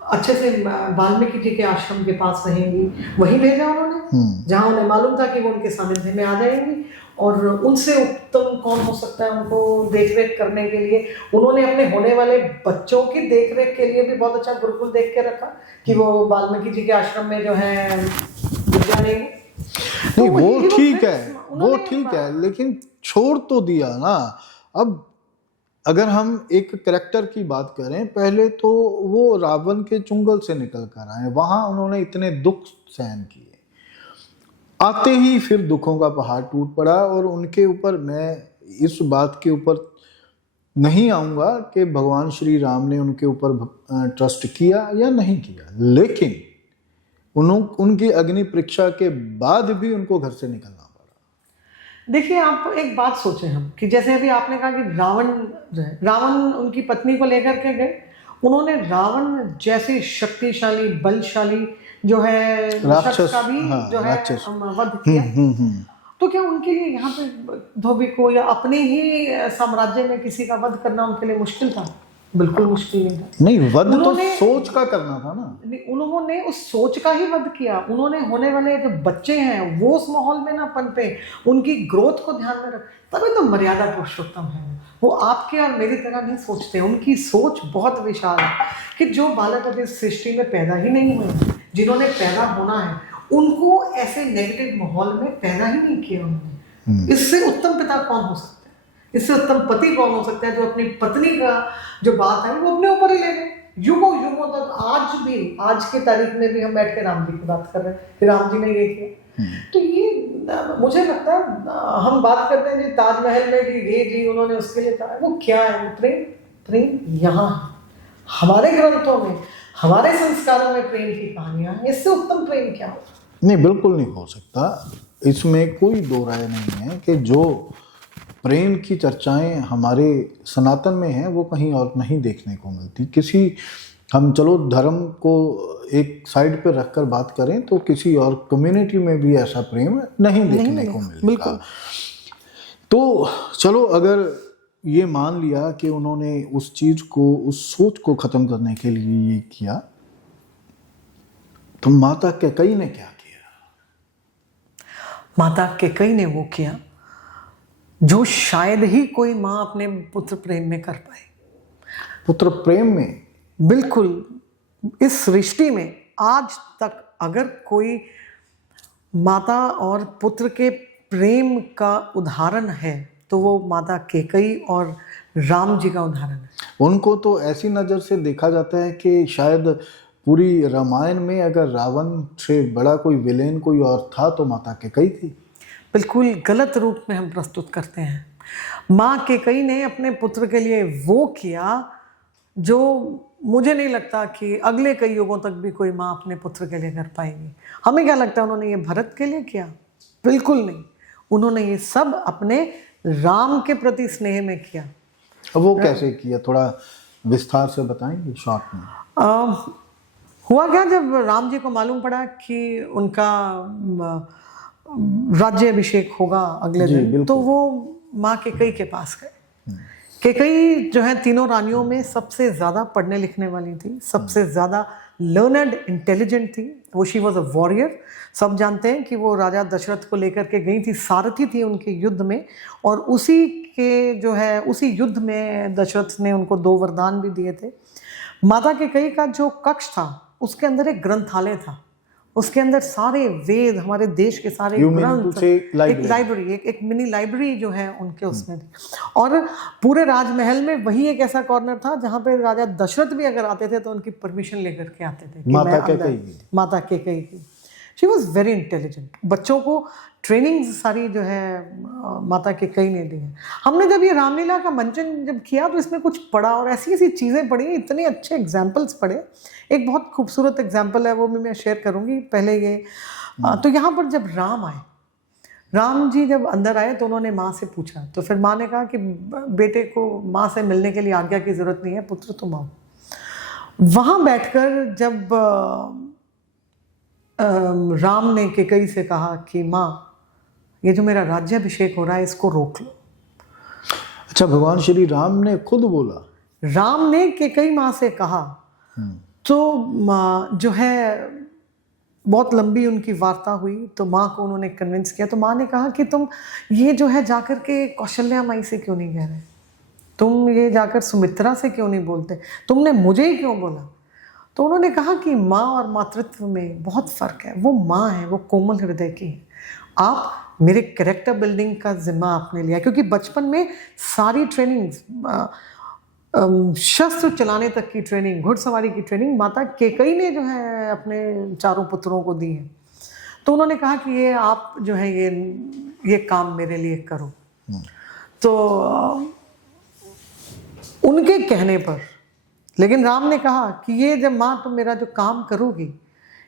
अच्छे से वाल्मीकि जी के आश्रम के पास रहेंगी। वहीं भेजा उन्होंने जहां उन्हें मालूम था कि वो उनके सानिध्य में आ जाएंगी और उनसे उत्तम कौन हो सकता है उनको देख रेख करने के लिए। उन्होंने अपने होने वाले बच्चों की देख रेख के लिए भी बहुत अच्छा गुरुकुल देख के रखा कि वो वाल्मीकि जी के आश्रम में जो है विद्या नहीं, वो ठीक है, वो ठीक है, लेकिन छोड़ तो दिया ना। अब अगर हम एक करेक्टर की बात करें, पहले तो वो रावण के चुंगल से निकल कर आए, वहां उन्होंने इतने दुख सहन किए, आते ही फिर दुखों का पहाड़ टूट पड़ा। और उनके ऊपर मैं इस बात के ऊपर नहीं आऊंगा कि भगवान श्री राम ने उनके ऊपर ट्रस्ट किया या नहीं किया, लेकिन उनकी अग्नि परीक्षा के बाद भी उनको घर से निकलना पड़ा। देखिए, आप एक बात सोचें हम कि जैसे अभी आपने कहा कि रावण उनकी पत्नी को लेकर के गए, उन्होंने रावण जैसे शक्तिशाली बलशाली जो है राक्षस का भी जो है वध किया। तो क्या उनके लिए यहाँ पे धोबी को या अपने ही साम्राज्य में किसी का वध करना उनके लिए मुश्किल था? बिल्कुल मुश्किल नहीं था। नहीं, वध तो सोच का करना था ना। उन्होंने उस सोच का ही वध किया। उन्होंने होने वाले जो बच्चे हैं वो उस माहौल में ना पनपे, उनकी ग्रोथ को ध्यान में रख, तभी तो मर्यादा पुरुषोत्तम है। वो आपके और मेरी तरह नहीं सोचते, उनकी सोच बहुत विशाल है कि जो बालक अभी सृष्टि में पैदा ही नहीं हुए, जिन्होंने पैदा होना है, उनको ऐसे नेगेटिव माहौल में पैदा ही नहीं किया उन्होंने। इससे उत्तम पिता कौन हो सकता है? इससे उत्तम पति कौन हो सकता है जो अपनी पत्नी का जो बात है वो अपने ऊपर ही ले ले। युगों युगों तक आज भी, आज की तारीख में भी हम बैठ के राम जी की बात कर रहे हैं कि राम जी ने ये किया। तो ये मुझे लगता है हम बात करते हैं जी ताजमहल में जी ये जी उन्होंने उसके लिए कहा, वो क्या है? प्रेम। प्रेम यहाँ है, हमारे ग्रंथों में, हमारे संस्कारों में प्रेम की कहानियां हैं। इससे उत्तम प्रेम क्या हो? नहीं, बिल्कुल नहीं हो सकता। इसमें कोई दो राय नहीं है कि जो प्रेम की चर्चाएं हमारे सनातन में हैं वो कहीं और नहीं देखने को मिलती। किसी हम चलो धर्म को एक साइड पे रखकर बात करें तो किसी और कम्युनिटी में भी ऐसा प्रेम नहीं देखने को मिलेगा। बिल्कुल। तो चलो अगर ये मान लिया कि उन्होंने उस चीज को, उस सोच को खत्म करने के लिए ये किया, तो माता कैकेयी ने क्या किया? माता कैकेयी ने वो किया जो शायद ही कोई माँ अपने पुत्र प्रेम में कर पाए। पुत्र प्रेम में? बिल्कुल। इस सृष्टि में आज तक अगर कोई माता और पुत्र के प्रेम का उदाहरण है तो वो माता कैकेयी और राम जी का उदाहरण है। उनको तो ऐसी नज़र से देखा जाता है कि शायद पूरी रामायण में अगर रावण से बड़ा कोई विलेन कोई और था तो माता कैकेयी थी। बिल्कुल गलत रूप में हम प्रस्तुत करते हैं। माँ कैकेयी ने अपने पुत्र के लिए वो किया जो मुझे नहीं लगता कि अगले कई युगों तक भी कोई माँ अपने पुत्र के लिए कर पाएगी। हमें क्या लगता है उन्होंने ये भरत के लिए किया? बिल्कुल नहीं। उन्होंने ये सब अपने राम के प्रति स्नेह में किया। अब वो कैसे किया, थोड़ा विस्तार से बताएंगे शॉर्ट में? हुआ क्या, जब राम जी को मालूम पड़ा कि उनका राज्य अभिषेक होगा अगले दिन, तो वो माँ कैकेयी के पास गए। कैकेयी जो है तीनों रानियों में सबसे ज़्यादा पढ़ने लिखने वाली थी, सबसे ज़्यादा लर्नड इंटेलिजेंट थी। वो शी वॉज अ वॉरियर। सब जानते हैं कि वो राजा दशरथ को लेकर के गई थी, सारथी थी उनके युद्ध में, और उसी के जो है उसी युद्ध में दशरथ ने उनको 2 वरदान भी दिए थे। माता कैकेयी का जो कक्ष था उसके अंदर एक ग्रंथालय था, उसके अंदर सारे वेद, हमारे देश के सारे ग्रंथ, एक लाइब्रेरी, एक मिनी लाइब्रेरी जो है उनके उसमें थी। और पूरे राजमहल में वही एक ऐसा कॉर्नर था जहाँ पे राजा दशरथ भी अगर आते थे तो उनकी परमिशन लेकर के आते थे। माता कैकेयी की शी वॉज वेरी इंटेलिजेंट। बच्चों को ट्रेनिंग सारी जो है माता कैकेयी ने दी है। हमने जब ये रामलीला का मंचन जब किया तो इसमें कुछ पढ़ा और ऐसी ऐसी चीज़ें पढ़ी, इतने अच्छे एग्जाम्पल्स पढ़े। एक बहुत खूबसूरत एग्जाम्पल है, वो भी मैं शेयर करूँगी। पहले ये तो यहाँ पर जब राम आए, राम जी जब अंदर आए तो उन्होंने माँ से पूछा, तो फिर माँ ने कहा कि बेटे को माँ से मिलने के लिए आज्ञा की ज़रूरत नहीं है, पुत्र तुम आओ। वहाँ बैठकर जब राम ने कैकेयी से कहा कि माँ, ये जो मेरा राज्याभिषेक हो रहा है इसको रोक लो। अच्छा, भगवान श्री राम ने खुद बोला? राम ने कैकेयी माँ से कहा। तो माँ जो है बहुत लंबी उनकी वार्ता हुई, तो माँ को उन्होंने कन्विंस किया। तो माँ ने कहा कि तुम ये जो है जाकर के कौशल्या माई से क्यों नहीं कह रहे, तुम ये जाकर सुमित्रा से क्यों नहीं बोलते, तुमने मुझे ही क्यों बोला? तो उन्होंने कहा कि माँ और मातृत्व में बहुत फ़र्क है। वो माँ है, वो कोमल हृदय की है। आप मेरे कैरेक्टर बिल्डिंग का जिम्मा आपने लिया, क्योंकि बचपन में सारी ट्रेनिंग, शस्त्र चलाने तक की ट्रेनिंग, घुड़सवारी की ट्रेनिंग माता कैकेयी ने जो है अपने चारों पुत्रों को दी है। तो उन्होंने कहा कि ये आप जो है ये काम मेरे लिए करो। तो उनके कहने पर, लेकिन राम ने कहा कि ये जब माँ तुम मेरा जो काम करोगी,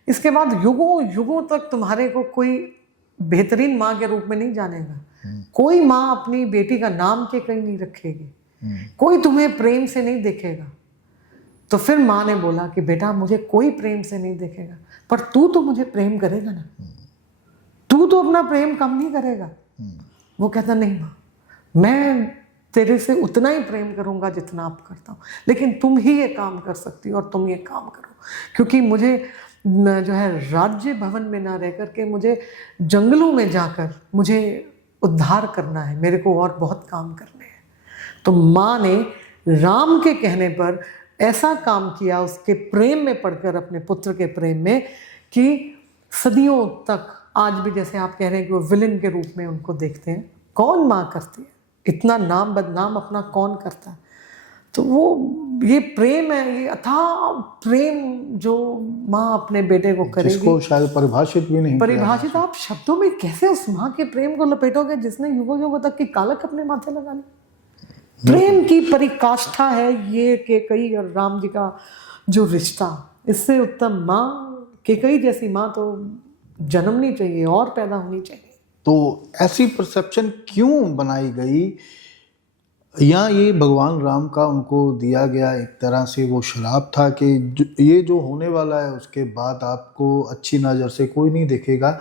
इसके बाद युगों युगों तक तुम्हारे को कोई बेहतरीन माँ के रूप में नहीं जानेगा। कोई माँ अपनी बेटी का नाम कैकेयी नहीं रखेगी, कोई तुम्हें प्रेम से नहीं देखेगा। तो फिर माँ ने बोला कि बेटा मुझे कोई प्रेम से नहीं देखेगा, पर तू तो मुझे प्रेम करेगा ना, तू तो अपना प्रेम कम नहीं करेगा। वो कहता नहीं माँ, मैं तेरे से उतना ही प्रेम करूंगा जितना आप करता हूँ, लेकिन तुम ही ये काम कर सकती हो और तुम ये काम करो, क्योंकि मुझे जो है राज्य भवन में ना रह करके मुझे जंगलों में जाकर मुझे उद्धार करना है, मेरे को और बहुत काम करने हैं। तो माँ ने राम के कहने पर ऐसा काम किया, उसके प्रेम में पड़कर, अपने पुत्र के प्रेम में, कि सदियों तक आज भी जैसे आप कह रहे हैं कि वो विलन के रूप में उनको देखते हैं। कौन माँ करती है, इतना नाम बदनाम अपना कौन करता है? तो वो ये प्रेम है, ये अथाह प्रेम जो माँ अपने बेटे को करेगी, जिसको शायद परिभाषित भी नहीं, परिभाषित आप शब्दों में कैसे उस माँ के प्रेम को लपेटोगे जिसने युगों युगों तक की कालक अपने माथे लगा ली। प्रेम की परिकाष्ठा है ये कैकेयी और राम जी का जो रिश्ता। इससे उत्तम माँ, कैकेयी जैसी माँ तो जन्मनी चाहिए और पैदा होनी चाहिए। तो ऐसी परसेप्शन क्यों बनाई गई यहाँ ये भगवान राम का उनको दिया गया एक तरह से वो श्राप था कि ये जो होने वाला है उसके बाद आपको अच्छी नज़र से कोई नहीं देखेगा।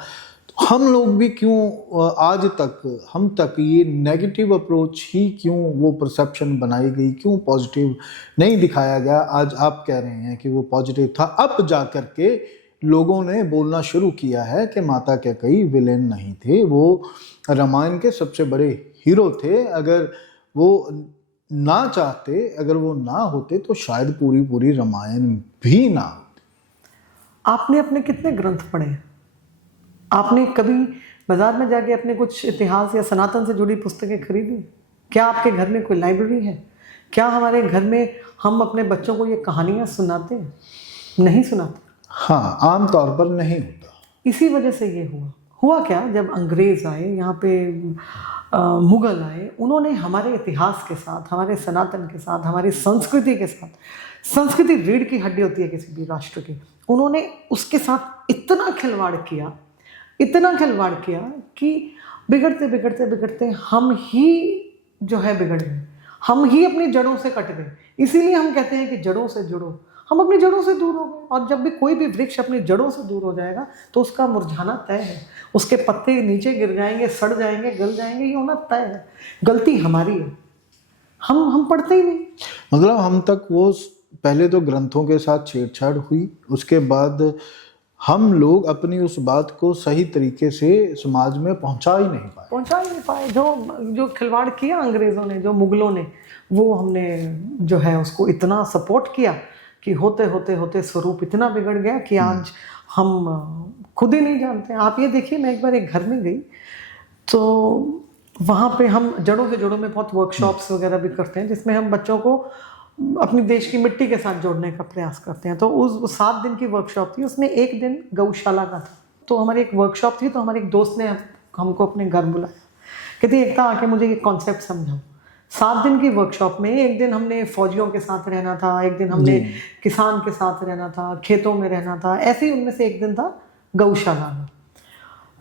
तो हम लोग भी क्यों आज तक हम तक ये नेगेटिव अप्रोच ही क्यों वो परसेप्शन बनाई गई, क्यों पॉजिटिव नहीं दिखाया गया? आज आप कह रहे हैं कि वो पॉजिटिव था, अब जा कर के लोगों ने बोलना शुरू किया है कि माता कैकेयी विलेन नहीं थे, वो रामायण के सबसे बड़े हीरो थे। अगर वो ना चाहते, अगर वो ना होते तो शायद पूरी रामायण भी ना होती। आपने अपने कितने ग्रंथ पढ़े हैं? आपने कभी बाजार में जाके अपने कुछ इतिहास या सनातन से जुड़ी पुस्तकें खरीदी? क्या आपके घर में कोई लाइब्रेरी है? क्या हमारे घर में हम अपने बच्चों को ये कहानियां सुनाते हैं? नहीं सुनाते। हाँ, आम तौर पर नहीं होता। इसी वजह से ये हुआ क्या, जब अंग्रेज आए यहाँ पे, मुगल आए, उन्होंने हमारे इतिहास के साथ, हमारे सनातन के साथ, हमारी संस्कृति के साथ, संस्कृति रीढ़ की हड्डी होती है किसी भी राष्ट्र की, उन्होंने उसके साथ इतना खिलवाड़ किया कि बिगड़ते बिगड़ते बिगड़ते हम ही जो है बिगड़ गए, हम ही अपनी जड़ों से कट गए। इसीलिए हम कहते हैं कि जड़ों से जुड़ो। हम अपनी जड़ों से दूर हो गए, और जब भी कोई भी वृक्ष अपनी जड़ों से दूर हो जाएगा तो उसका मुरझाना तय है, उसके पत्ते नीचे गिर जाएंगे, सड़ जाएंगे, गल जाएंगे, ये होना तय है। गलती हमारी है, हम पढ़ते ही नहीं। मतलब हम तक वो पहले तो ग्रंथों के साथ छेड़छाड़ हुई, उसके बाद हम लोग अपनी उस बात को सही तरीके से समाज में पहुंचा ही नहीं पाए। जो खिलवाड़ किया अंग्रेज़ों ने, जो मुगलों ने, वो हमने जो है उसको इतना सपोर्ट किया कि होते होते होते स्वरूप इतना बिगड़ गया कि आज हम खुद ही नहीं जानते। आप ये देखिए, मैं एक बार एक घर में गई तो वहाँ पे हम जड़ों से जड़ों में बहुत वर्कशॉप्स वगैरह भी करते हैं, जिसमें हम बच्चों को अपनी देश की मिट्टी के साथ जोड़ने का प्रयास करते हैं। तो उस 7 दिन की वर्कशॉप थी, उसमें एक दिन गौशाला का था। तो हमारी एक वर्कशॉप थी, तो हमारे एक दोस्त ने हमको अपने घर बुलाया, कहती एकता आके मुझे ये कॉन्सेप्ट समझाओ। 7 दिन की वर्कशॉप में एक दिन हमने फौजियों के साथ रहना था, एक दिन हमने किसान के साथ रहना था, खेतों में रहना था, ऐसे ही उनमें से एक दिन था गौशाला में।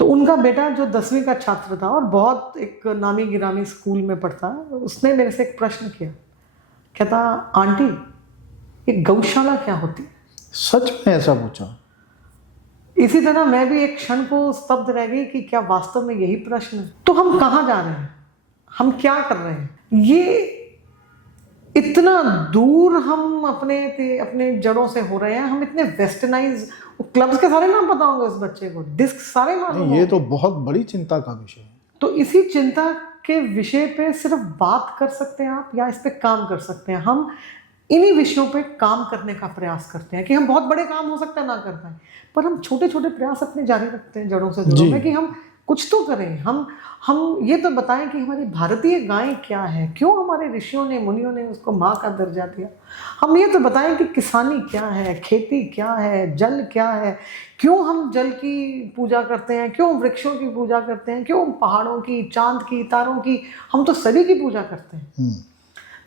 तो उनका बेटा जो 10वीं का छात्र था और बहुत एक नामी गिरामी स्कूल में पढ़ता, उसने मेरे से एक प्रश्न किया, कहता आंटी ये गौशाला क्या होती है? सच में ऐसा पूछा? इसी तरह मैं भी एक क्षण को स्तब्ध रह गई कि क्या वास्तव में यही प्रश्न है? तो हम कहाँ जा रहे हैं, हम क्या कर रहे हैं? ये इतना दूर हम अपने जड़ों से हो रहे हैं, हम इतने वेस्टर्नाइज। क्लब्स के सारे नाम पता होंगे उस बच्चे को, डिस्क सारे मालूम। ये तो बहुत बड़ी चिंता का विषय है। तो इसी चिंता के विषय पे सिर्फ बात कर सकते हैं आप, या इस पे काम कर सकते हैं। हम इन्हीं विषयों पे काम करने का प्रयास करते हैं कि हम बहुत बड़े काम हो सकता है ना कर पाए, पर हम छोटे छोटे प्रयास अपने जारी रखते हैं जड़ों से जुड़ों में कि हम कुछ तो करें। हम ये तो बताएं कि हमारी भारतीय गाय क्या है, क्यों हमारे ऋषियों ने मुनियों ने उसको माँ का दर्जा दिया। हम ये तो बताएं कि किसानी क्या है, खेती क्या है, जल क्या है, क्यों हम जल की पूजा करते हैं, क्यों वृक्षों की पूजा करते हैं, क्यों पहाड़ों की, चांद की, तारों की, हम तो सभी की पूजा करते हैं।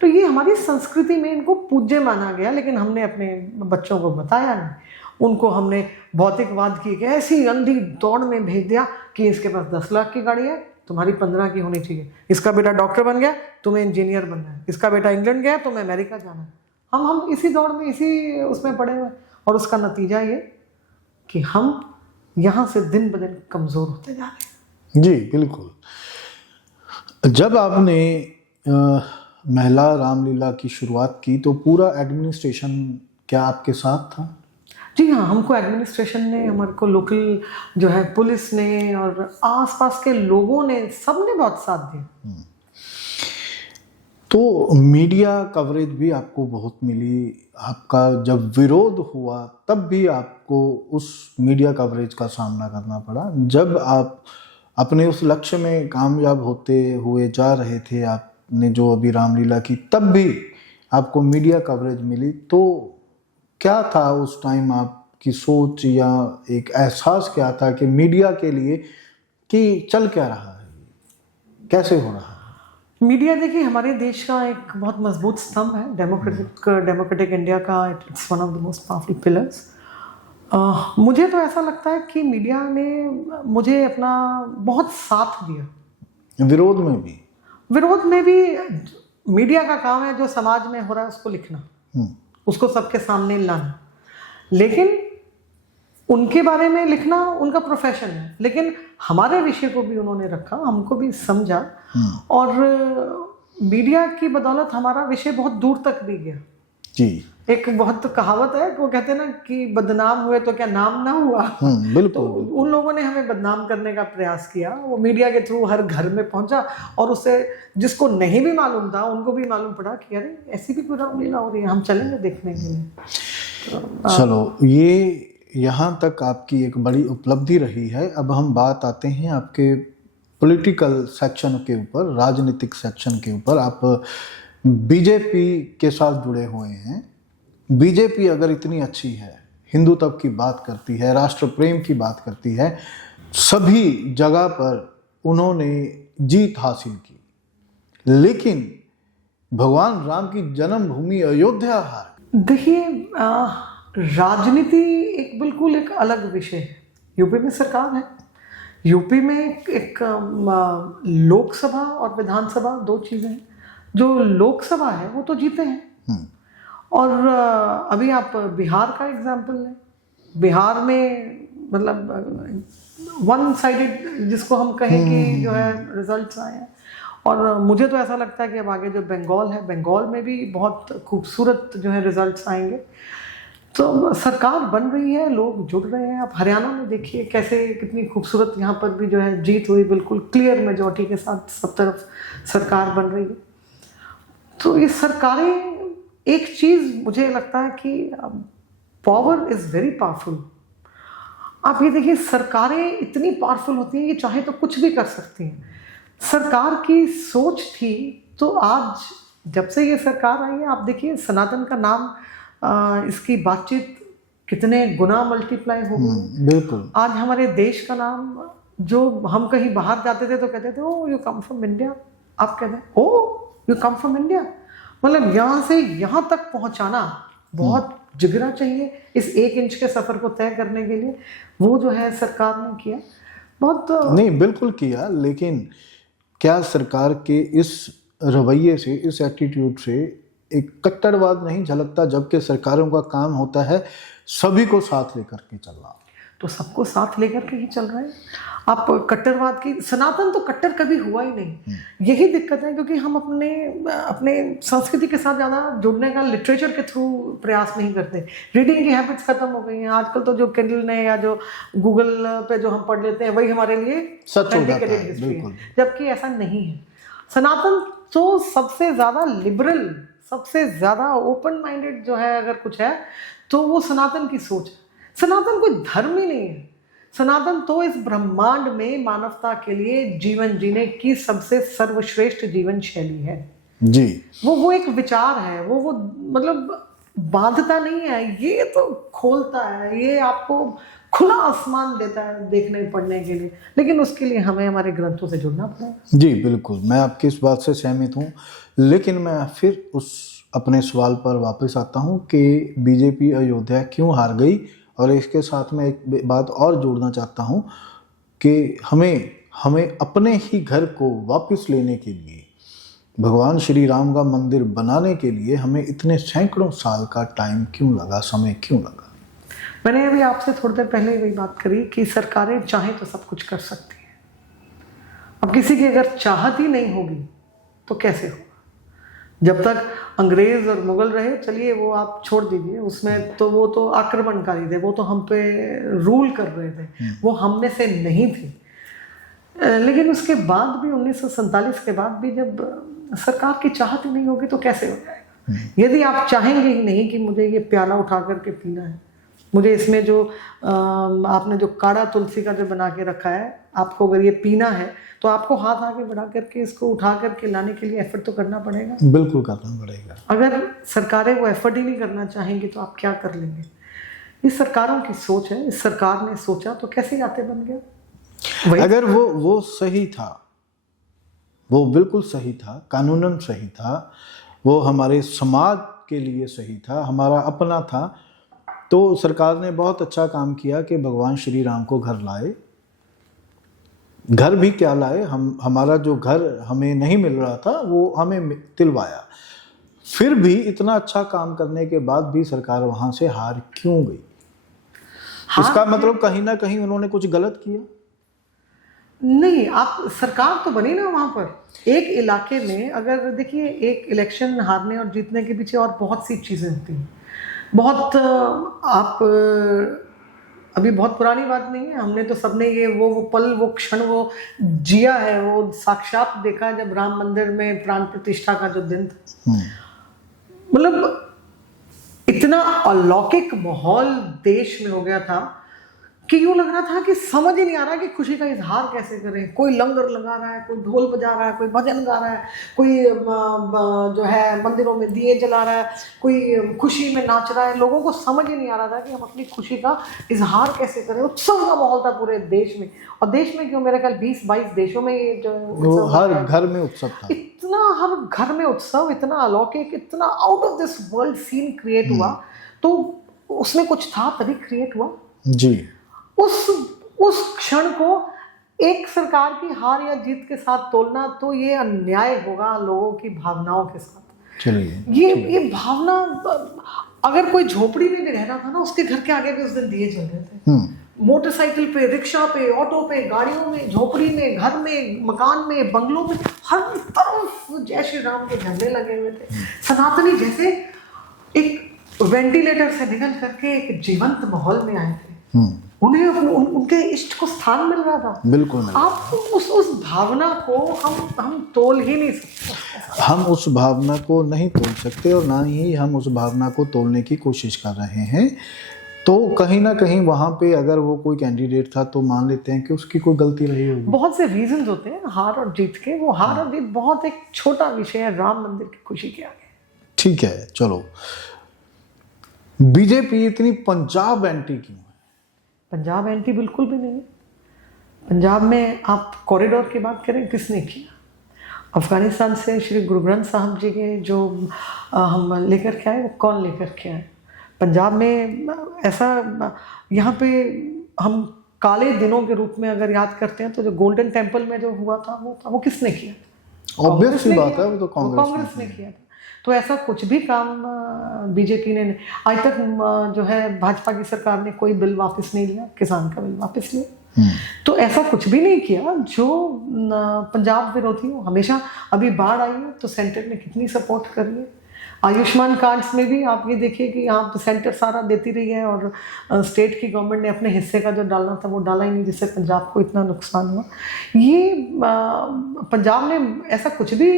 तो ये हमारी संस्कृति में इनको पूज्य माना गया, लेकिन हमने अपने बच्चों को बताया नहीं। उनको हमने भौतिकवाद की एक ऐसी अंधी दौड़ में भेज दिया कि इसके पास 10 लाख की गाड़ी है, तुम्हारी 15 की होनी चाहिए। इसका बेटा डॉक्टर बन गया, तुम्हें इंजीनियर बनना है। इसका बेटा इंग्लैंड गया, तुम्हें अमेरिका जाना है। हम इसी दौड़ में, इसी उसमें पड़े हुए, और उसका नतीजा ये कि हम यहाँ से दिन ब दिन कमज़ोर होते जा रहे हैं। जी बिल्कुल। जब आपने महिला रामलीला की शुरुआत की तो पूरा एडमिनिस्ट्रेशन क्या आपके साथ था? जी हाँ, हमको एडमिनिस्ट्रेशन ने, हमारे को लोकल जो है पुलिस ने और आसपास के लोगों ने, सबने बहुत साथ दिया। तो मीडिया कवरेज भी आपको बहुत मिली। आपका जब विरोध हुआ तब भी आपको उस मीडिया कवरेज का सामना करना पड़ा। जब आप अपने उस लक्ष्य में कामयाब होते हुए जा रहे थे, आपने जो अभी रामलीला की, तब भी आपको मीडिया कवरेज मिली। तो क्या था उस टाइम आपकी सोच या एक एहसास क्या था कि मीडिया के लिए कि चल क्या रहा है, कैसे हो रहा है? मीडिया देखिए हमारे देश का एक बहुत मजबूत स्तंभ है, डेमोक्रेटिक इंडिया का। It's one of the most powerful pillars. मुझे तो ऐसा लगता है कि मीडिया ने मुझे अपना बहुत साथ दिया। विरोध में भी मीडिया का काम है जो समाज में हो रहा है उसको लिखना, उसको सबके सामने लाना, लेकिन उनके बारे में लिखना उनका प्रोफेशन है, लेकिन हमारे विषय को भी उन्होंने रखा, हमको भी समझा, और मीडिया की बदौलत हमारा विषय बहुत दूर तक भी गया जी। एक बहुत कहावत है, वो कहते हैं ना कि बदनाम हुए तो क्या नाम ना हुआ। बिल्कुल, तो उन लोगों ने हमें बदनाम करने का प्रयास किया, वो मीडिया के थ्रू हर घर में पहुंचा, और उससे जिसको नहीं भी मालूम था उनको भी मालूम पड़ा कि अरे ऐसी भी कोई रामलीला हो रही है, हम चलेंगे देखने के लिए। चलो, ये यहाँ तक आपकी एक बड़ी उपलब्धि रही है। अब हम बात आते हैं आपके पॉलिटिकल सेक्शन के ऊपर, राजनीतिक सेक्शन के ऊपर। आप बीजेपी के साथ जुड़े हुए हैं। बीजेपी अगर इतनी अच्छी है, हिंदुत्व की बात करती है, राष्ट्र प्रेम की बात करती है, सभी जगह पर उन्होंने जीत हासिल की, लेकिन भगवान राम की जन्मभूमि अयोध्या हार। देखिए, राजनीति एक बिल्कुल एक अलग विषय है। यूपी में सरकार है, यूपी में एक लोकसभा और विधानसभा दो चीज़ें हैं। जो लोकसभा है वो तो जीते हैं, और अभी आप बिहार का एग्जाम्पल लें, बिहार में मतलब वन साइडेड जिसको हम कहें कि जो है रिजल्ट्स आए हैं, और मुझे तो ऐसा लगता है कि अब आगे जो बंगाल है, बंगाल में भी बहुत खूबसूरत जो है रिजल्ट्स आएंगे। तो सरकार बन रही है, लोग जुड़ रहे हैं। आप हरियाणा में देखिए कैसे कितनी खूबसूरत यहाँ पर भी जो है जीत हुई, बिल्कुल क्लियर मेजॉरिटी के साथ सब तरफ सरकार बन रही है। तो ये सरकारें, एक चीज़ मुझे लगता है कि पावर इज़ वेरी पावरफुल। आप ये देखिए, सरकारें इतनी पावरफुल होती हैं कि चाहे तो कुछ भी कर सकती हैं। सरकार की सोच थी, तो आज जब से ये सरकार आई है, आप देखिए सनातन का नाम, इसकी बातचीत कितने गुना मल्टीप्लाई हो गई। बिल्कुल। आज हमारे देश का नाम, जो हम कहीं बाहर जाते थे तो कहते थे ओ यू कम फ्रॉम इंडिया, आप कहते हैं ओ यू कम फ्रॉम इंडिया। मतलब यहाँ से यहाँ तक पहुँचाना बहुत जिगरा चाहिए इस 1 इंच के सफ़र को तय करने के लिए। वो जो है सरकार ने किया, बहुत नहीं, बिल्कुल किया, लेकिन क्या सरकार के इस रवैये से, इस एटीट्यूड से एक कट्टरवाद नहीं झलकता? जबकि सरकारों का काम होता है सभी को साथ लेकर के चलना। तो सबको साथ लेकर के ही चल रहे हैं। आप कट्टरवाद की, सनातन तो कट्टर कभी हुआ ही नहीं। यही दिक्कत है, क्योंकि हम अपने संस्कृति के साथ ज़्यादा जुड़ने का लिटरेचर के थ्रू प्रयास नहीं करते। रीडिंग की हैबिट्स खत्म हो गई हैं आजकल। तो जो किंडल ने या जो गूगल पे जो हम पढ़ लेते हैं वही हमारे लिए सच हो जाता है, बिल्कुल। जबकि ऐसा नहीं है। सनातन तो सबसे ज़्यादा लिबरल, सबसे ज़्यादा ओपन माइंडेड जो है, अगर कुछ है तो वो सनातन की सोच है। सनातन कोई धर्म ही नहीं है। सनातन तो इस ब्रह्मांड में मानवता के लिए जीवन जीने की सबसे सर्वश्रेष्ठ जीवन शैली है जी। वो एक विचार है, वो मतलब बांधता नहीं है, ये तो खोलता है, ये आपको खुला आसमान देता है देखने पढ़ने के लिए। लेकिन उसके लिए हमें हमारे ग्रंथों से जुड़ना पड़ेगा। जी बिल्कुल, मैं आपकी इस बात से सहमत हूँ। लेकिन मैं फिर उस अपने सवाल पर वापस आता हूँ कि बीजेपी अयोध्या क्यों हार गई, और इसके साथ में एक बात और जोड़ना चाहता हूँ कि हमें अपने ही घर को वापस लेने के लिए, भगवान श्री राम का मंदिर बनाने के लिए हमें इतने सैकड़ों साल का टाइम क्यों लगा, समय क्यों लगा? मैंने अभी आपसे थोड़ी देर पहले वही बात करी कि सरकारें चाहें तो सब कुछ कर सकती हैं। अब किसी की अगर चाहत ही नहीं होगी तो कैसे होगा? जब तक अंग्रेज और मुगल रहे, चलिए वो आप छोड़ दीजिए, उसमें तो वो तो आक्रमणकारी थे, वो तो हम पे रूल कर रहे थे, वो हम में से नहीं थे। लेकिन उसके बाद भी 1947 के बाद भी जब सरकार की चाहत ही नहीं होगी तो कैसे हो जाएगा? यदि आप चाहेंगे ही नहीं कि मुझे ये प्याला उठा करके पीना है, मुझे इसमें जो आपने जो काढ़ा तुलसी का जो बना के रखा है, आपको अगर ये पीना है तो आपको हाथ आगे बढ़ा करके इसको उठा करके लाने के लिए एफर्ट तो करना पड़ेगा। बिल्कुल करना पड़ेगा। अगर सरकारें वो एफर्ट ही नहीं करना चाहेंगी तो आप क्या कर लेंगे? इस सरकारों की सोच है। इस सरकार ने सोचा तो कैसे आते बन गया। अगर वो सही था, वो बिल्कुल सही था, कानूनन सही था, वो हमारे समाज के लिए सही था, हमारा अपना था, तो सरकार ने बहुत अच्छा काम किया कि भगवान श्री राम को घर लाए। घर भी क्या लाए, हमारा जो घर हमें नहीं मिल रहा था वो हमें दिलवाया। फिर भी इतना अच्छा काम करने के बाद भी सरकार वहां से हार क्यों गई? इसका मतलब कहीं ना कहीं उन्होंने कुछ गलत किया? नहीं, आप सरकार तो बनी ना वहां पर। एक इलाके में अगर देखिए, एक इलेक्शन हारने और जीतने के पीछे और बहुत सी चीजें होती हैं। बहुत आप अभी बहुत पुरानी बात नहीं है, हमने तो सबने ये वो पल, वो क्षण, वो जिया है, वो साक्षात देखा है जब राम मंदिर में प्राण प्रतिष्ठा का जो दिन था। मतलब इतना अलौकिक माहौल देश में हो गया था कि यूं लग रहा था कि समझ ही नहीं आ रहा कि खुशी का इजहार कैसे करें। कोई लंगर लगा रहा है, कोई ढोल बजा रहा है, कोई भजन गा रहा है, कोई जो है मंदिरों में दिए जला रहा है, कोई खुशी में नाच रहा है। लोगों को समझ ही नहीं आ रहा था कि हम अपनी खुशी का इजहार कैसे करें। उत्सव का माहौल था पूरे देश में, और देश में क्यों, मेरे ख्याल 20-22 देशों में ये जो हर घर में उत्सव था। इतना हर घर में उत्सव, इतना अलौकिक, इतना out of this world scene create हुआ। तो उसमें कुछ था तभी क्रिएट हुआ जी। उस क्षण को एक सरकार की हार या जीत के साथ तोलना तो ये अन्याय होगा लोगों की भावनाओं के साथ। चलिए, ये भावना, अगर कोई झोपड़ी में भी रह रहा था ना, उसके घर के आगे भी उस दिन दिए जल रहे थे। मोटरसाइकिल पे, रिक्शा पे, ऑटो पे, गाड़ियों में, झोपड़ी में, घर में, मकान में, बंगलों में, हर तरफ जय श्री राम के झंडे लगे हुए थे। सनातनी जैसे एक वेंटिलेटर से निकल करके एक जीवंत माहौल में आए थे। उन्हें उनके इष्ट को स्थान मिल रहा था। बिल्कुल। आप उस भावना को हम तोल ही नहीं सकते। हम उस भावना को नहीं तोल सकते, और ना ही हम उस भावना को तोलने की कोशिश कर रहे हैं। तो कहीं ना कहीं वहां पे अगर वो कोई कैंडिडेट था तो मान लेते हैं कि उसकी कोई गलती रही होगी। बहुत से रीजंस होते हैं हार और जीत के। वो हार और जीत बहुत एक छोटा विषय है राम मंदिर की खुशी के आगे। ठीक है, चलो, बीजेपी इतनी पंजाब एंटी क्यों है? पंजाब एंटी बिल्कुल भी नहीं है। पंजाब में आप कॉरिडोर की बात करें, किसने किया? अफगानिस्तान से श्री गुरु ग्रंथ साहब जी के जो हम लेकर के आए, वो कौन लेकर के आए? पंजाब में ऐसा, यहाँ पे हम काले दिनों के रूप में अगर याद करते हैं तो जो गोल्डन टेम्पल में जो हुआ था वो किसने किया? ऑब्वियस सी बात है, वो तो कांग्रेस ने किया था। तो ऐसा कुछ भी काम बीजेपी ने आज तक जो है भाजपा की सरकार ने कोई बिल वापस नहीं लिया, किसान का बिल वापस लिया। तो ऐसा कुछ भी नहीं किया जो पंजाब विरोधी हो। हमेशा अभी बाढ़ आई है तो सेंटर ने कितनी सपोर्ट करी है। आयुष्मान कार्ड्स में भी आप ये देखिए कि यहाँ पे सेंटर सारा देती रही है और स्टेट की गवर्नमेंट ने अपने हिस्से का जो डालना था वो डाला ही नहीं, जिससे पंजाब को इतना नुकसान हुआ। ये पंजाब ने ऐसा कुछ भी,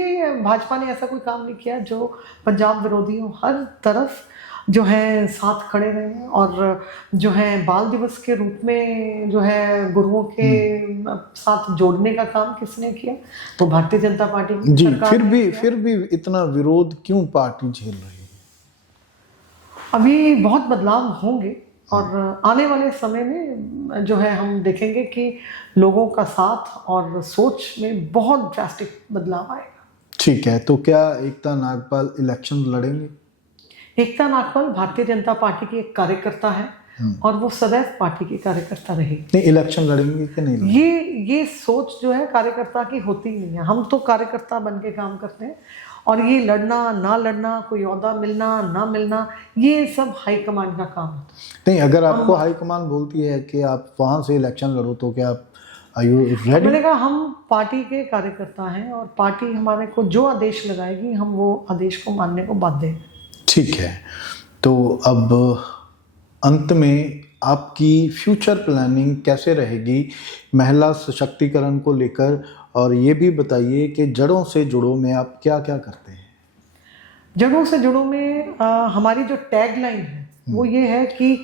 भाजपा ने ऐसा कोई काम नहीं किया जो पंजाब विरोधी हो। हर तरफ जो है साथ खड़े रहे हैं, और जो है बाल दिवस के रूप में जो है गुरुओं के साथ जोड़ने का काम किसने किया? तो भारतीय जनता पार्टी की जी। फिर भी इतना विरोध क्यों पार्टी झेल रही है? अभी बहुत बदलाव होंगे, और आने वाले समय में जो है हम देखेंगे कि लोगों का साथ और सोच में बहुत ड्रास्टिक बदलाव आएगा। ठीक है, तो क्या एकता नागपाल इलेक्शन लड़ेंगे? एकता नागपाल भारतीय जनता पार्टी की एक कार्यकर्ता है, और वो सदैव पार्टी की कार्यकर्ता रही। नहीं, इलेक्शन लड़ेंगे कि नहीं लड़ेंगे? ये सोच जो है कार्यकर्ता की होती ही नहीं है। हम तो कार्यकर्ता बन के काम करते हैं, और ये लड़ना ना लड़ना, कोई ओहदा मिलना ना मिलना, ये सब हाईकमांड का काम होता है। नहीं, अगर आपको हाईकमांड बोलती है कि आप वहां से इलेक्शन लड़ो तो क्या आप रेडी? मैंने कहा हम पार्टी के कार्यकर्ता हैं, और पार्टी हमारे को जो आदेश लगाएगी हम वो आदेश को मानने को बाध्य हैं। ठीक है, तो अब अंत में आपकी फ्यूचर प्लानिंग कैसे रहेगी महिला सशक्तिकरण को लेकर, और ये भी बताइए कि जड़ों से जुड़ो में आप क्या क्या करते हैं? जड़ों से जुड़ो में हमारी जो टैगलाइन है वो ये है कि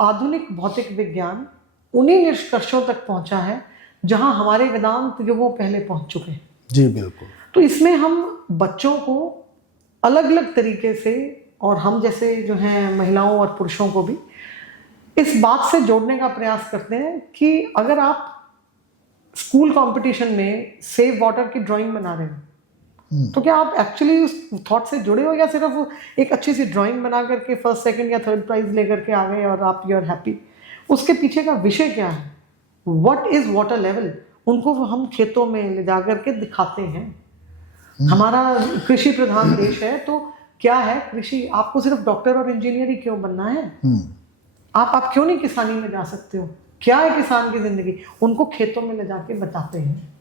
आधुनिक भौतिक विज्ञान उन्हीं निष्कर्षों तक पहुंचा है जहां हमारे वेदांत युगों पहले पहुंच चुके हैं। जी बिल्कुल। तो इसमें हम बच्चों को अलग अलग तरीके से, और हम जैसे जो हैं महिलाओं और पुरुषों को भी इस बात से जोड़ने का प्रयास करते हैं कि अगर आप स्कूल कंपटीशन में सेव वाटर की ड्राइंग बना रहे हो तो क्या आप एक्चुअली उस थॉट से जुड़े हो, या सिर्फ एक अच्छी सी ड्राइंग बना करके फर्स्ट सेकंड या थर्ड प्राइज लेकर के आ गए और आप यू आर हैप्पी? उसके पीछे का विषय क्या है? What is water level? उनको हम खेतों में ले जा करके दिखाते हैं। हमारा कृषि प्रधान देश है, तो क्या है कृषि, आपको सिर्फ डॉक्टर और इंजीनियर ही क्यों बनना है? आप क्यों नहीं किसानी में जा सकते हो? क्या है किसान की जिंदगी? उनको खेतों में ले जाके बताते हैं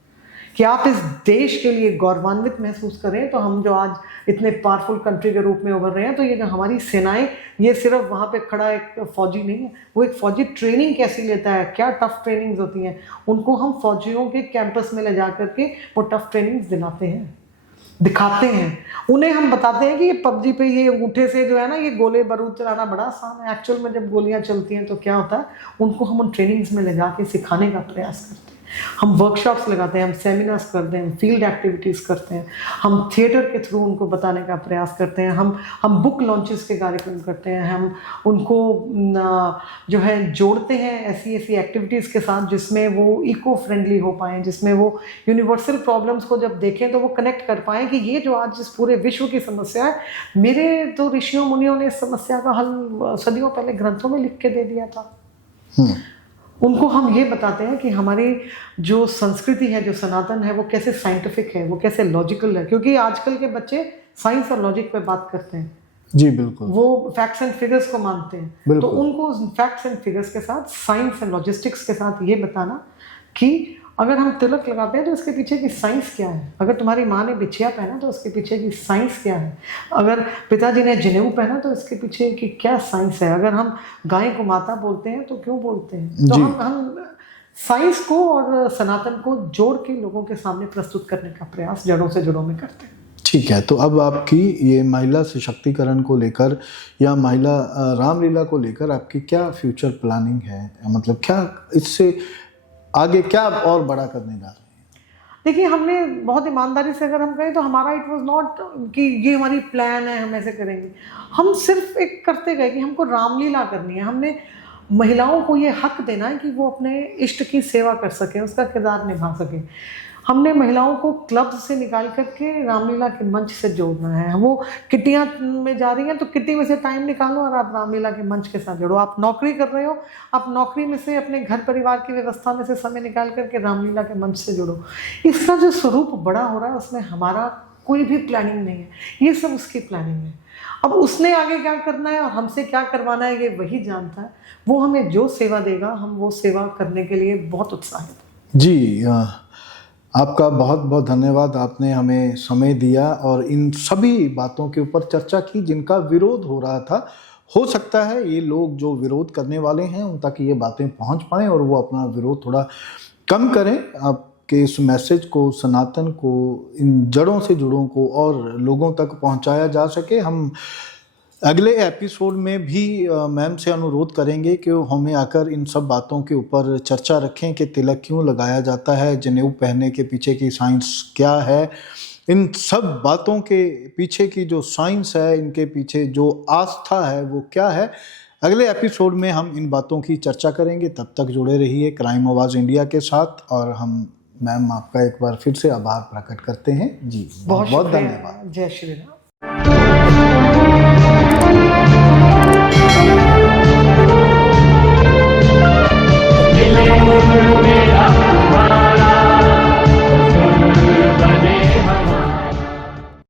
कि आप इस देश के लिए गौरवान्वित महसूस करें। तो हम जो आज इतने पावरफुल कंट्री के रूप में उभर रहे हैं, तो ये जो हमारी सेनाएं, ये सिर्फ वहाँ पे खड़ा एक फौजी नहीं है, वो एक फौजी ट्रेनिंग कैसी लेता है, क्या टफ ट्रेनिंग्स होती हैं, उनको हम फौजियों के कैंपस में ले जा करके वो टफ ट्रेनिंग्स दिलाते हैं, दिखाते हैं। उन्हें हम बताते हैं कि ये पबजी पे ये अंगूठे से जो है ना, ये गोले बारूद चलाना बड़ा आसान है। एक्चुअल में जब गोलियां चलती हैं तो क्या होता है, उनको हम उन ट्रेनिंग्स में ले जाके सिखाने का प्रयास करते हैं। हम वर्कशॉप्स लगाते हैं, हम सेमिनार्स करते हैं, हम फील्ड एक्टिविटीज़ करते हैं, हम थिएटर के थ्रू उनको बताने का प्रयास करते हैं, हम बुक लॉन्चेस के कार्यक्रम करते हैं, हम उनको जो है जोड़ते हैं ऐसी एक्टिविटीज़ के साथ जिसमें वो इको फ्रेंडली हो पाएँ, जिसमें वो यूनिवर्सल प्रॉब्लम्स को जब देखें तो वो कनेक्ट कर पाएँ कि ये जो आज इस पूरे विश्व की समस्या है, मेरे तो ऋषियों मुनियों ने इस समस्या का हल सदियों पहले ग्रंथों में लिख के दे दिया था। उनको हम ये बताते हैं कि हमारी जो संस्कृति है, जो सनातन है, वो कैसे साइंटिफिक है, वो कैसे लॉजिकल है, क्योंकि आजकल के बच्चे साइंस और लॉजिक पे बात करते हैं। जी बिल्कुल, वो फैक्ट्स एंड फिगर्स को मानते हैं। तो उनको फैक्ट्स एंड फिगर्स के साथ, साइंस एंड लॉजिस्टिक्स के साथ ये बताना कि अगर हम तिलक लगाते हैं तो इसके पीछे की साइंस क्या है, अगर तुम्हारी माँ ने बिछिया पहना तो उसके पीछे की साइंस क्या है, अगर पिताजी ने जनेऊ पहना तो इसके पीछे की क्या साइंस है, अगर हम गाय को माता बोलते हैं तो क्यों बोलते हैं। तो हम साइंस को और सनातन को जोड़ के लोगों के सामने प्रस्तुत करने का प्रयास जड़ों से जड़ों में करते हैं। ठीक है, तो अब आपकी ये महिला सशक्तिकरण को लेकर या महिला रामलीला को लेकर आपकी क्या फ्यूचर प्लानिंग है, मतलब क्या इससे आगे क्या और बड़ा करने जा रहे हैं? देखिए, हमने बहुत ईमानदारी से अगर हम कहें तो हमारा इट वाज नॉट कि ये हमारी प्लान है हम ऐसे करेंगे। हम सिर्फ एक करते गए कि हमको रामलीला करनी है। हमने महिलाओं को ये हक देना है कि वो अपने इष्ट की सेवा कर सकें, उसका किरदार निभा सकें। हमने महिलाओं को क्लब से निकाल करके रामलीला के मंच से जोड़ना है। वो किट्टियाँ में जा रही हैं तो किट्टी में से टाइम निकालो और आप रामलीला के मंच के साथ जोड़ो। आप नौकरी कर रहे हो, आप नौकरी में से अपने घर परिवार की व्यवस्था में से समय निकाल करके रामलीला के मंच से जोड़ो। इसका जो स्वरूप बड़ा हो रहा है उसमें हमारा कोई भी प्लानिंग नहीं है, ये सब उसकी प्लानिंग है। अब उसने आगे क्या करना है और हमसे क्या करवाना है ये वही जानता है। वो हमें जो सेवा देगा हम वो सेवा करने के लिए बहुत उत्साहित हैं। जी, आपका बहुत बहुत धन्यवाद, आपने हमें समय दिया और इन सभी बातों के ऊपर चर्चा की जिनका विरोध हो रहा था। हो सकता है ये लोग जो विरोध करने वाले हैं उन तक ये बातें पहुंच पाएँ और वो अपना विरोध थोड़ा कम करें। आपके इस मैसेज को, सनातन को, इन जड़ों से जुड़ों को और लोगों तक पहुंचाया जा सके। हम अगले एपिसोड में भी मैम से अनुरोध करेंगे कि हमें आकर इन सब बातों के ऊपर चर्चा रखें कि तिलक क्यों लगाया जाता है, जनेऊ पहनने के पीछे की साइंस क्या है, इन सब बातों के पीछे की जो साइंस है, इनके पीछे जो आस्था है वो क्या है। अगले एपिसोड में हम इन बातों की चर्चा करेंगे। तब तक जुड़े रहिए क्राइम आवाज़ इंडिया के साथ। और हम मैम आपका एक बार फिर से आभार प्रकट करते हैं। जी बहुत बहुत धन्यवाद। जय श्री राम। मेरा